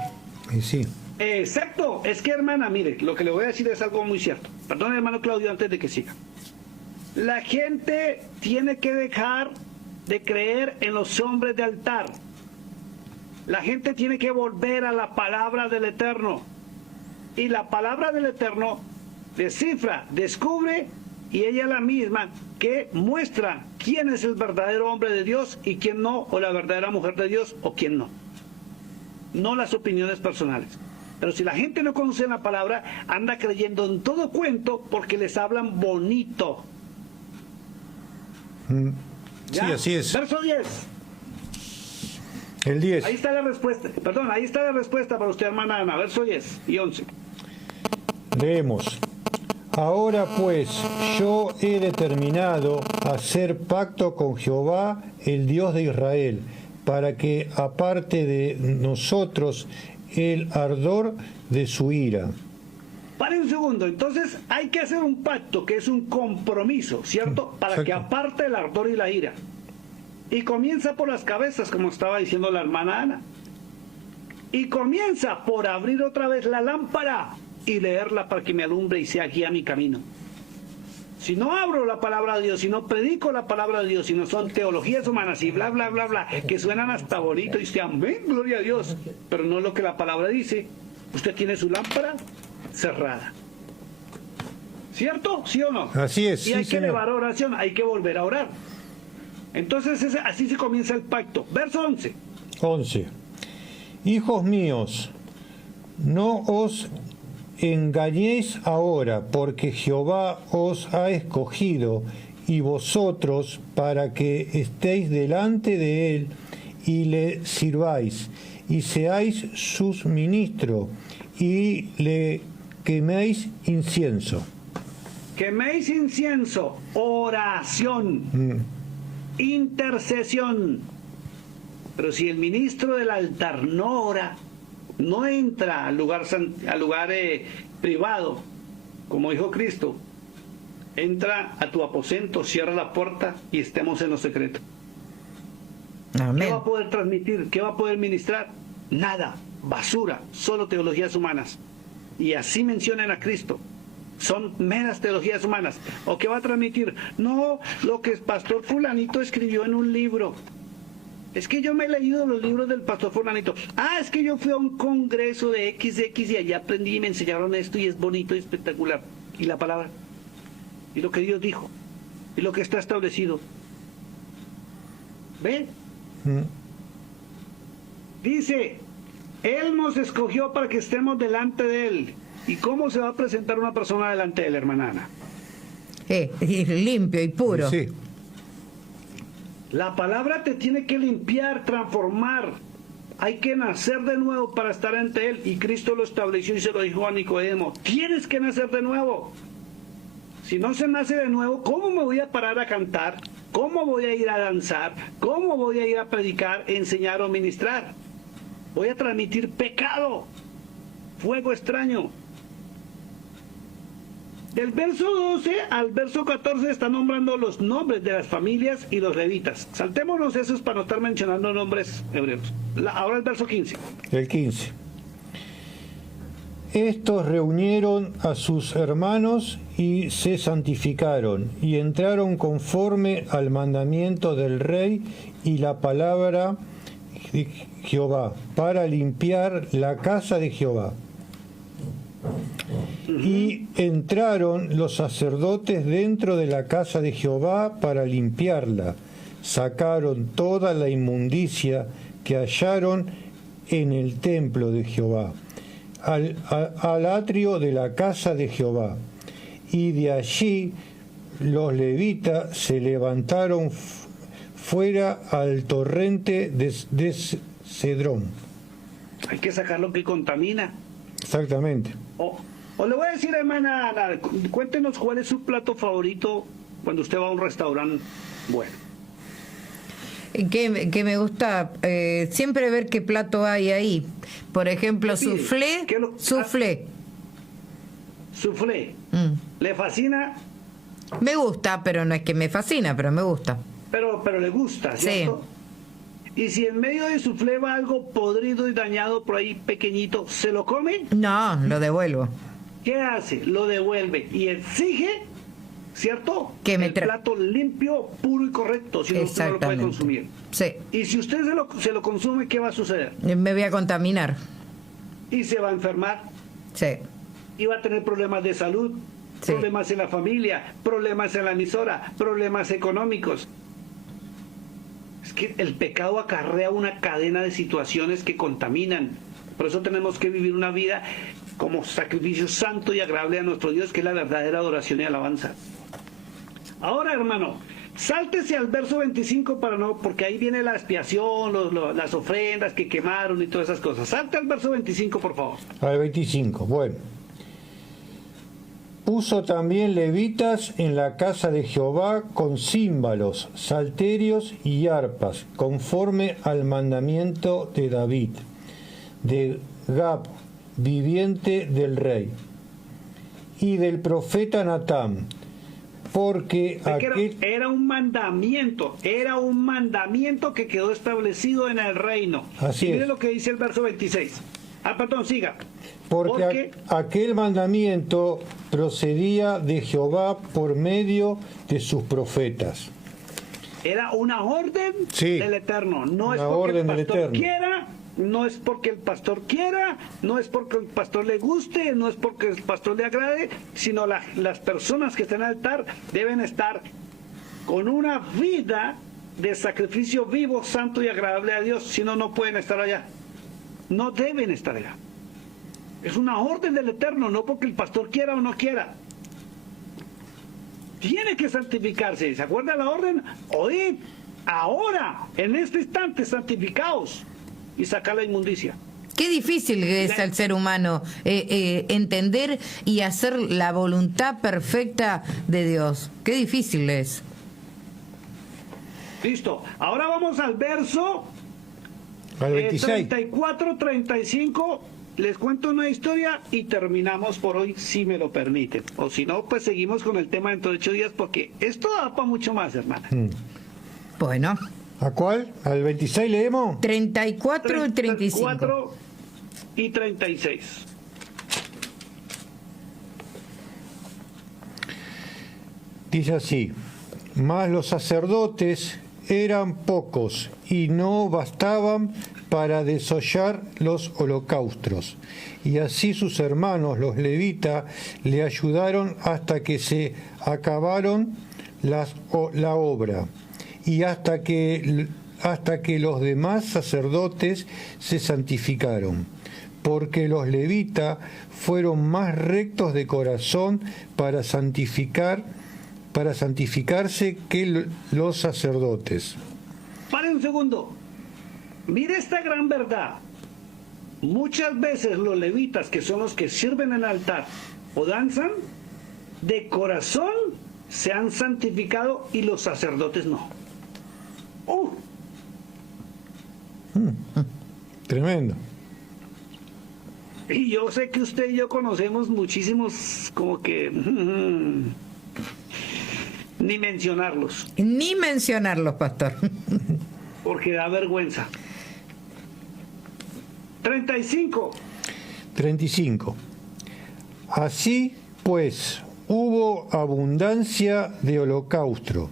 Sí. Exacto. Es que, hermana, mire, lo que le voy a decir es algo muy cierto. Perdón, hermano Claudio, antes de que siga. La gente tiene que dejar de creer en los hombres de altar. La gente tiene que volver a la palabra del Eterno. Y la palabra del Eterno descifra, descubre, y ella es la misma que muestra quién es el verdadero hombre de Dios y quién no, o la verdadera mujer de Dios o quién no. No las opiniones personales. Pero si la gente no conoce la palabra, anda creyendo en todo cuento porque les hablan bonito. Sí, así es. Verso 10. El 10. Ahí está la respuesta. Perdón, ahí está la respuesta para usted, hermana Ana. Verso 10 y 11. Leemos. Ahora pues, yo he determinado hacer pacto con Jehová, el Dios de Israel, para que aparte de nosotros el ardor de su ira. Pare un segundo, entonces hay que hacer un pacto que es un compromiso, ¿cierto? Para Exacto. que aparte el ardor y la ira. Y comienza por las cabezas, como estaba diciendo la hermana Ana. Y comienza por abrir otra vez la lámpara y leerla para que me alumbre y sea guía mi camino. Si no abro la palabra de Dios, si no predico la palabra de Dios, si no son teologías humanas y bla, bla, bla, bla, que suenan hasta bonito y se amén, gloria a Dios, pero no es lo que la palabra dice, usted tiene su lámpara cerrada. ¿Cierto? ¿Sí o no? Así es. Y hay sí, que señor. elevar oración, hay que volver a orar. Entonces así se comienza el pacto. Verso 11. 11. Hijos míos, no os engañéis ahora, porque Jehová os ha escogido y vosotros para que estéis delante de él y le sirváis y seáis sus ministros y le queméis incienso. Queméis incienso, oración, intercesión. Pero si el ministro del altar no ora, no entra al lugar privado, como dijo Cristo, entra a tu aposento, cierra la puerta y estemos en lo secreto. Amén. ¿Qué va a poder transmitir? ¿Qué va a poder ministrar? Nada, basura, solo teologías humanas. Y así mencionan a Cristo. son meras teologías humanas. ¿O qué va a transmitir? No, lo que el pastor fulanito escribió en un libro. Es que yo me he leído los libros del pastor fulanito. Ah, es que yo fui a un congreso de XX y allá aprendí y me enseñaron esto y es bonito y espectacular. ¿Y la palabra? ¿Y lo que Dios dijo? ¿Y lo que está establecido? ¿Ve? Dice, Él nos escogió para que estemos delante de Él. ¿Y cómo se va a presentar una persona delante de Él, hermana Ana? Limpio y puro. Sí. La palabra te tiene que limpiar, transformar. Hay que nacer de nuevo para estar ante Él. Y Cristo lo estableció y se lo dijo a Nicodemo. Tienes que nacer de nuevo. Si no se nace de nuevo, ¿cómo me voy a parar a cantar? ¿Cómo voy a ir a danzar? ¿Cómo voy a ir a predicar, enseñar o ministrar? Voy a transmitir pecado, fuego extraño. Del verso 12 al verso 14 está nombrando los nombres de las familias y los levitas. Saltémonos esos para no estar mencionando nombres hebreos. Ahora el verso 15. El 15. Estos reunieron a sus hermanos y se santificaron y entraron conforme al mandamiento del rey y la palabra de Jehová para limpiar la casa de Jehová. Y entraron los sacerdotes dentro de la casa de Jehová para limpiarla. Sacaron toda la inmundicia que hallaron en el templo de Jehová, al atrio de la casa de Jehová. Y de allí los levitas se levantaron fuera al torrente de Cedrón. Hay que sacar lo que contamina. Exactamente. O le voy a decir, hermana Ana, cuéntenos cuál es su plato favorito cuando usted va a un restaurante bueno. Que me gusta siempre ver qué plato hay ahí. Por ejemplo, soufflé. Soufflé. Soufflé. ¿Le fascina? Me gusta, pero no es que me fascina, pero me gusta. Pero le gusta, ¿cierto? Sí. Y si en medio de soufflé va algo podrido y dañado por ahí pequeñito, ¿se lo come? No, lo devuelvo. ¿Qué hace? Lo devuelve y exige, ¿cierto? Que el plato limpio, puro y correcto, si no usted no lo puede consumir. Sí. Y si usted se lo consume, ¿qué va a suceder? Me voy a contaminar. Y se va a enfermar. Sí. Y va a tener problemas de salud, sí, problemas en la familia, problemas en la emisora, problemas económicos. Es que el pecado acarrea una cadena de situaciones que contaminan. Por eso tenemos que vivir una vida como sacrificio santo y agradable a nuestro Dios, que es la verdadera adoración y alabanza. Ahora, hermano, sáltese al verso 25 porque ahí viene la expiación, las ofrendas que quemaron y todas esas cosas. Salte al verso 25, por favor. Al 25, bueno. Puso también levitas en la casa de Jehová con címbalos, salterios y arpas, conforme al mandamiento de David, de Gad, viviente del rey, y del profeta Natán, porque era un mandamiento que quedó establecido en el reino. Así Mire es. lo que dice el verso 26. Perdón, siga. Porque aquel mandamiento procedía de Jehová por medio de sus profetas. Era una orden del Eterno. No es porque el pastor quiera, no es porque el pastor quiera, no es porque el pastor le guste, no es porque el pastor le agrade, sino las personas que están en el altar deben estar con una vida de sacrificio vivo, santo y agradable a Dios. Si no, no pueden estar allá. No deben estar allá. Es una orden del Eterno, no porque el pastor quiera o no quiera. Tiene que santificarse. ¿Se acuerda la orden? Oíd, ahora, en este instante, santificaos y sacar la inmundicia. Qué difícil es al ser humano entender y hacer la voluntad perfecta de Dios. Qué difícil es. Listo. Ahora vamos al verso 34, 35. Les cuento una historia y terminamos por hoy, si me lo permiten. O si no, pues seguimos con el tema dentro de 8 días, porque esto da para mucho más, hermana. Bueno. ¿A cuál? ¿Al 26 leemos? 34 y 35. 34 y 36. Dice así: mas los sacerdotes eran pocos y no bastaban para desollar los holocaustros. Y así sus hermanos, los levitas, le ayudaron hasta que se acabaron la obra y hasta que los demás sacerdotes se santificaron, porque los levitas fueron más rectos de corazón para santificarse que los sacerdotes. Pare un segundo. Mire esta gran verdad. Muchas veces los levitas, que son los que sirven en el altar o danzan, de corazón se han santificado y los sacerdotes no. Tremendo. Y yo sé que usted y yo conocemos muchísimos, como que ni mencionarlos. Ni mencionarlos, pastor. Porque da vergüenza. 35. Así pues, hubo abundancia de holocausto,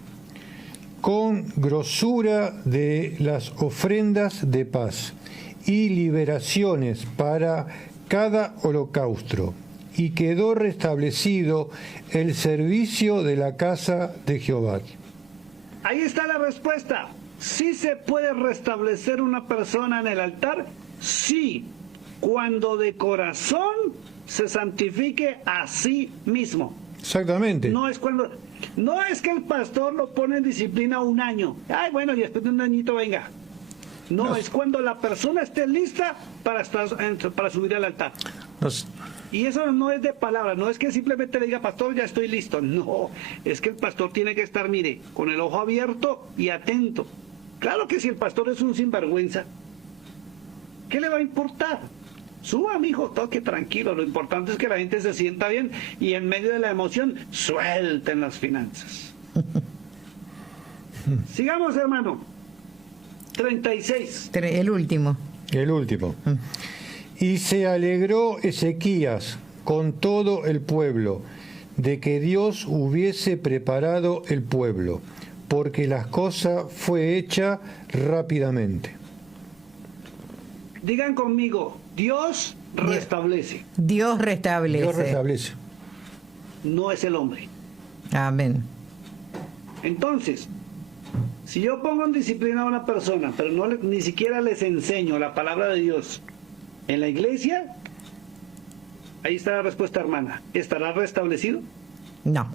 con grosura de las ofrendas de paz y liberaciones para cada holocausto, y quedó restablecido el servicio de la casa de Jehová. Ahí está la respuesta. ¿Sí se puede restablecer una persona en el altar? Sí, cuando de corazón se santifique a sí mismo. Exactamente. No es que el pastor lo pone en disciplina un año. Ay, bueno, y después de un añito venga. No, es cuando la persona esté lista para subir al altar. Y eso no es de palabra, no es que simplemente le diga, pastor, ya estoy listo. No, es que el pastor tiene que estar, mire, con el ojo abierto y atento. Claro que si el pastor es un sinvergüenza, ¿qué le va a importar? Suba, mijo, toque tranquilo. Lo importante es que la gente se sienta bien y en medio de la emoción suelten las finanzas. Sigamos, hermano. 36. El último. Y se alegró Ezequías con todo el pueblo de que Dios hubiese preparado el pueblo, porque las cosas fue hecha rápidamente. Digan conmigo, Dios restablece. Dios restablece. Dios restablece. No es el hombre. Amén. Entonces, si yo pongo en disciplina a una persona, pero ni siquiera les enseño la palabra de Dios en la iglesia, ahí está la respuesta, hermana. ¿Estará restablecido? No.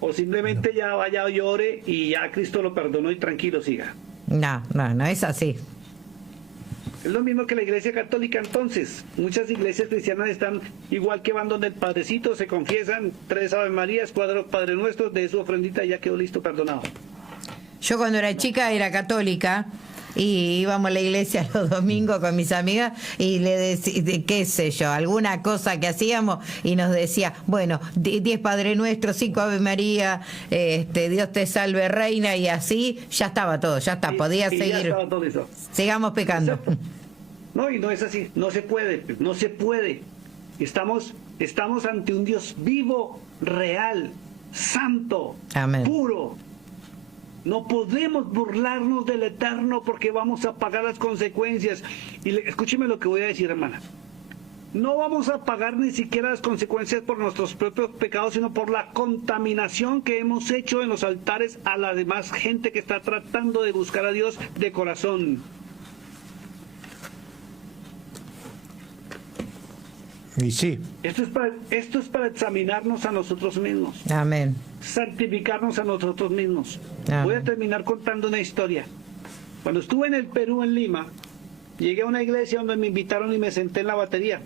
O simplemente ya vaya, llore y ya Cristo lo perdonó y tranquilo siga. No es así. Es lo mismo que la iglesia católica. Entonces, muchas iglesias cristianas están igual que van donde el padrecito, se confiesan 3 Ave Marías, 4 Padre Nuestros, de su ofrendita y ya quedó listo, perdonado. Yo cuando era chica era católica y íbamos a la iglesia los domingos con mis amigas y le decía, qué sé yo, alguna cosa que hacíamos y nos decía, bueno, 10 Padre Nuestro, 5 Ave María, Dios te salve reina, y así ya estaba todo, ya está, podía seguir. Ya estaba todo eso. Sigamos pecando. Exacto. No, y no es así, no se puede. Estamos ante un Dios vivo, real, santo, amén, puro. No podemos burlarnos del Eterno porque vamos a pagar las consecuencias. Y escúcheme lo que voy a decir, hermana. No vamos a pagar ni siquiera las consecuencias por nuestros propios pecados, sino por la contaminación que hemos hecho en los altares a la demás gente que está tratando de buscar a Dios de corazón. Y sí. Esto es para examinarnos a nosotros mismos. Amén. Santificarnos a nosotros mismos. Amén. Voy a terminar contando una historia. Cuando estuve en el Perú, en Lima, llegué a una iglesia donde me invitaron y me senté en la batería.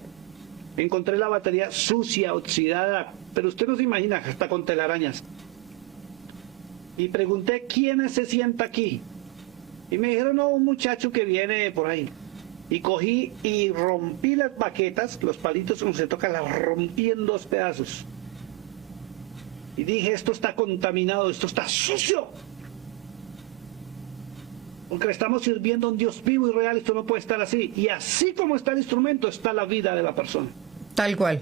Encontré la batería sucia, oxidada, pero usted no se imagina, hasta con telarañas. Y pregunté, ¿quién se sienta aquí? Y me dijeron, no, un muchacho que viene por ahí. Y cogí y rompí las baquetas, los palitos como se tocan, las rompí en 2 pedazos. Y dije, esto está contaminado, esto está sucio. Porque le estamos sirviendo a un Dios vivo y real, esto no puede estar así. Y así como está el instrumento, está la vida de la persona. Tal cual.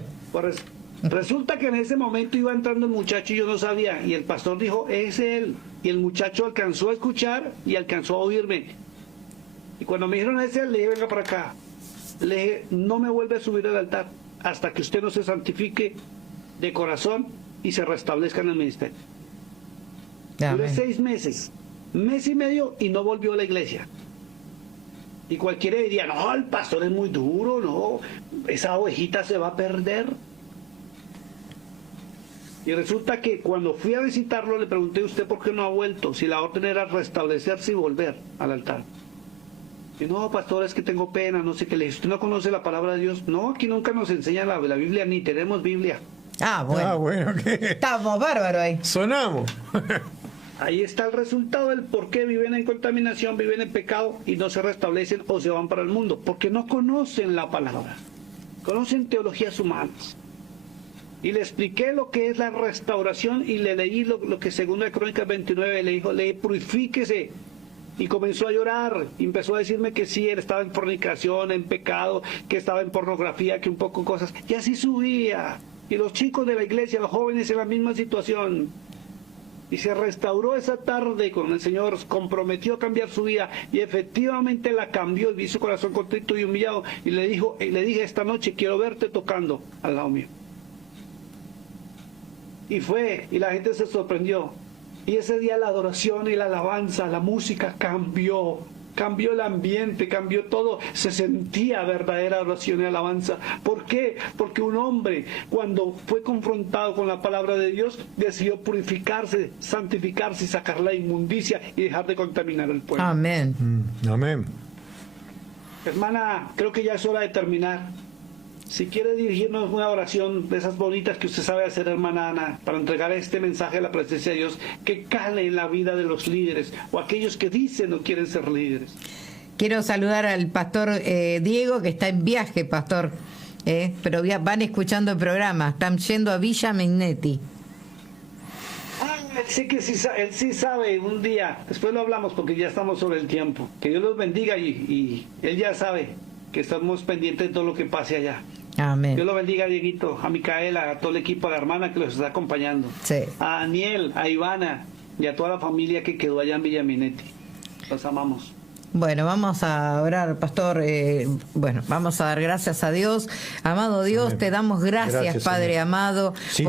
Resulta que en ese momento iba entrando el muchacho y yo no sabía, y el pastor dijo, es él, y el muchacho alcanzó a escuchar y alcanzó a oírme. Y cuando me dijeron es él, le dije, venga para acá. Le dije, no me vuelve a subir al altar hasta que usted no se santifique de corazón y se restablezca en el ministerio. Duré 6 meses, mes y medio, y no volvió a la iglesia. Y cualquiera diría, no, el pastor es muy duro, no, esa ovejita se va a perder. Y resulta que cuando fui a visitarlo le pregunté, ¿usted por qué no ha vuelto? Si la orden era restablecerse y volver al altar. Y no, pastor, es que tengo pena, no sé qué le dije. ¿Usted no conoce la palabra de Dios? No, aquí nunca nos enseña la Biblia, ni tenemos Biblia. Bueno, ¿qué? Estamos bárbaros ahí. Sonamos. Ahí está el resultado del por qué viven en contaminación, viven en pecado y no se restablecen o se van para el mundo. Porque no conocen la palabra, conocen teologías humanas. Y le expliqué lo que es la restauración y le leí lo que según la Crónicas 29 le dijo, purifíquese. Y comenzó a llorar, y empezó a decirme que sí, él estaba en fornicación, en pecado, que estaba en pornografía, que un poco cosas. Y así subía. Y los chicos de la iglesia, los jóvenes en la misma situación. Y se restauró esa tarde con el Señor, comprometió a cambiar su vida y efectivamente la cambió y vi su corazón contrito y humillado. Y le dije esta noche, quiero verte tocando al lado mío. Y fue, y la gente se sorprendió. Y ese día la adoración y la alabanza, la música cambió el ambiente, cambió todo, se sentía verdadera adoración y alabanza. ¿Por qué? Porque un hombre, cuando fue confrontado con la palabra de Dios, decidió purificarse, santificarse y sacar la inmundicia y dejar de contaminar el pueblo. Amén. Amén. Hermana, creo que ya es hora de terminar. Si quiere dirigirnos una oración de esas bonitas que usted sabe hacer, hermana Ana, para entregar este mensaje a la presencia de Dios, que cale en la vida de los líderes o aquellos que dicen no quieren ser líderes. Quiero saludar al pastor Diego, que está en viaje, pastor, pero van escuchando el programa, están yendo a Villa Megnetti. Él sí que él sí sabe un día, después lo hablamos porque ya estamos sobre el tiempo. Que Dios los bendiga y él ya sabe que estamos pendientes de todo lo que pase allá. Amén. Dios lo bendiga, Dieguito, a Micaela, a todo el equipo, a la hermana que los está acompañando. Sí. A Daniel, a Ivana y a toda la familia que quedó allá en Villaminetti. Los amamos. Bueno, vamos a orar, pastor. Bueno, vamos a dar gracias a Dios. Amado Dios, Amén. Te damos gracias, Padre Señor. amado, Sí,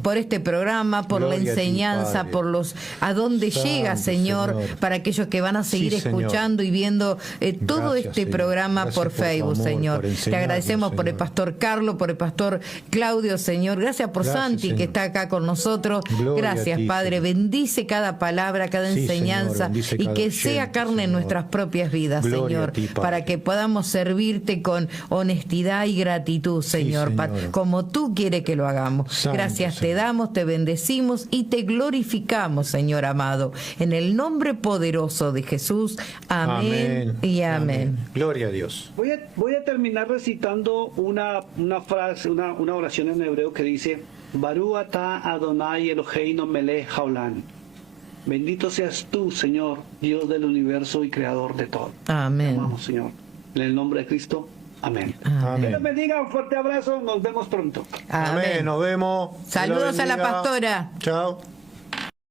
por este programa, por Gloria la enseñanza, a ti, por a dónde Santo, llega, Señor, para aquellos que van a seguir Sí, Señor. escuchando y viendo todo Gracias, este Señor. programa Gracias por por tu Facebook, amor, Señor. por Te enseñarnos, agradecemos por el Señor. pastor Carlos, por el pastor Claudio, Señor. Gracias por Gracias, Santi, Señor. que está acá con nosotros. Gloria Gracias, a ti, Padre. Señor. Bendice cada palabra, cada Sí, Señor, enseñanza bendice y cada que sea oyente, carne en Señor. nuestras propias vidas, Gloria Señor, a ti, Padre. para que podamos servirte con honestidad y gratitud, Señor, Señor. como tú quieres que lo hagamos. Santo, Gracias te Señor. damos, te bendecimos y te glorificamos, Señor amado, en el nombre poderoso de Jesús. Amén, y amén. Gloria a Dios. Voy a terminar recitando una frase, una oración en hebreo que dice, Baruch atah Adonai Eloheinu melech haolam. Bendito seas tú, Señor, Dios del universo y creador de todo. Amén. Te amamos, Señor. En el nombre de Cristo. Amén. Amén. Dios les bendiga, un fuerte abrazo, nos vemos pronto. Amén. Nos vemos. Dios Saludos a la bendiga. pastora. Chao.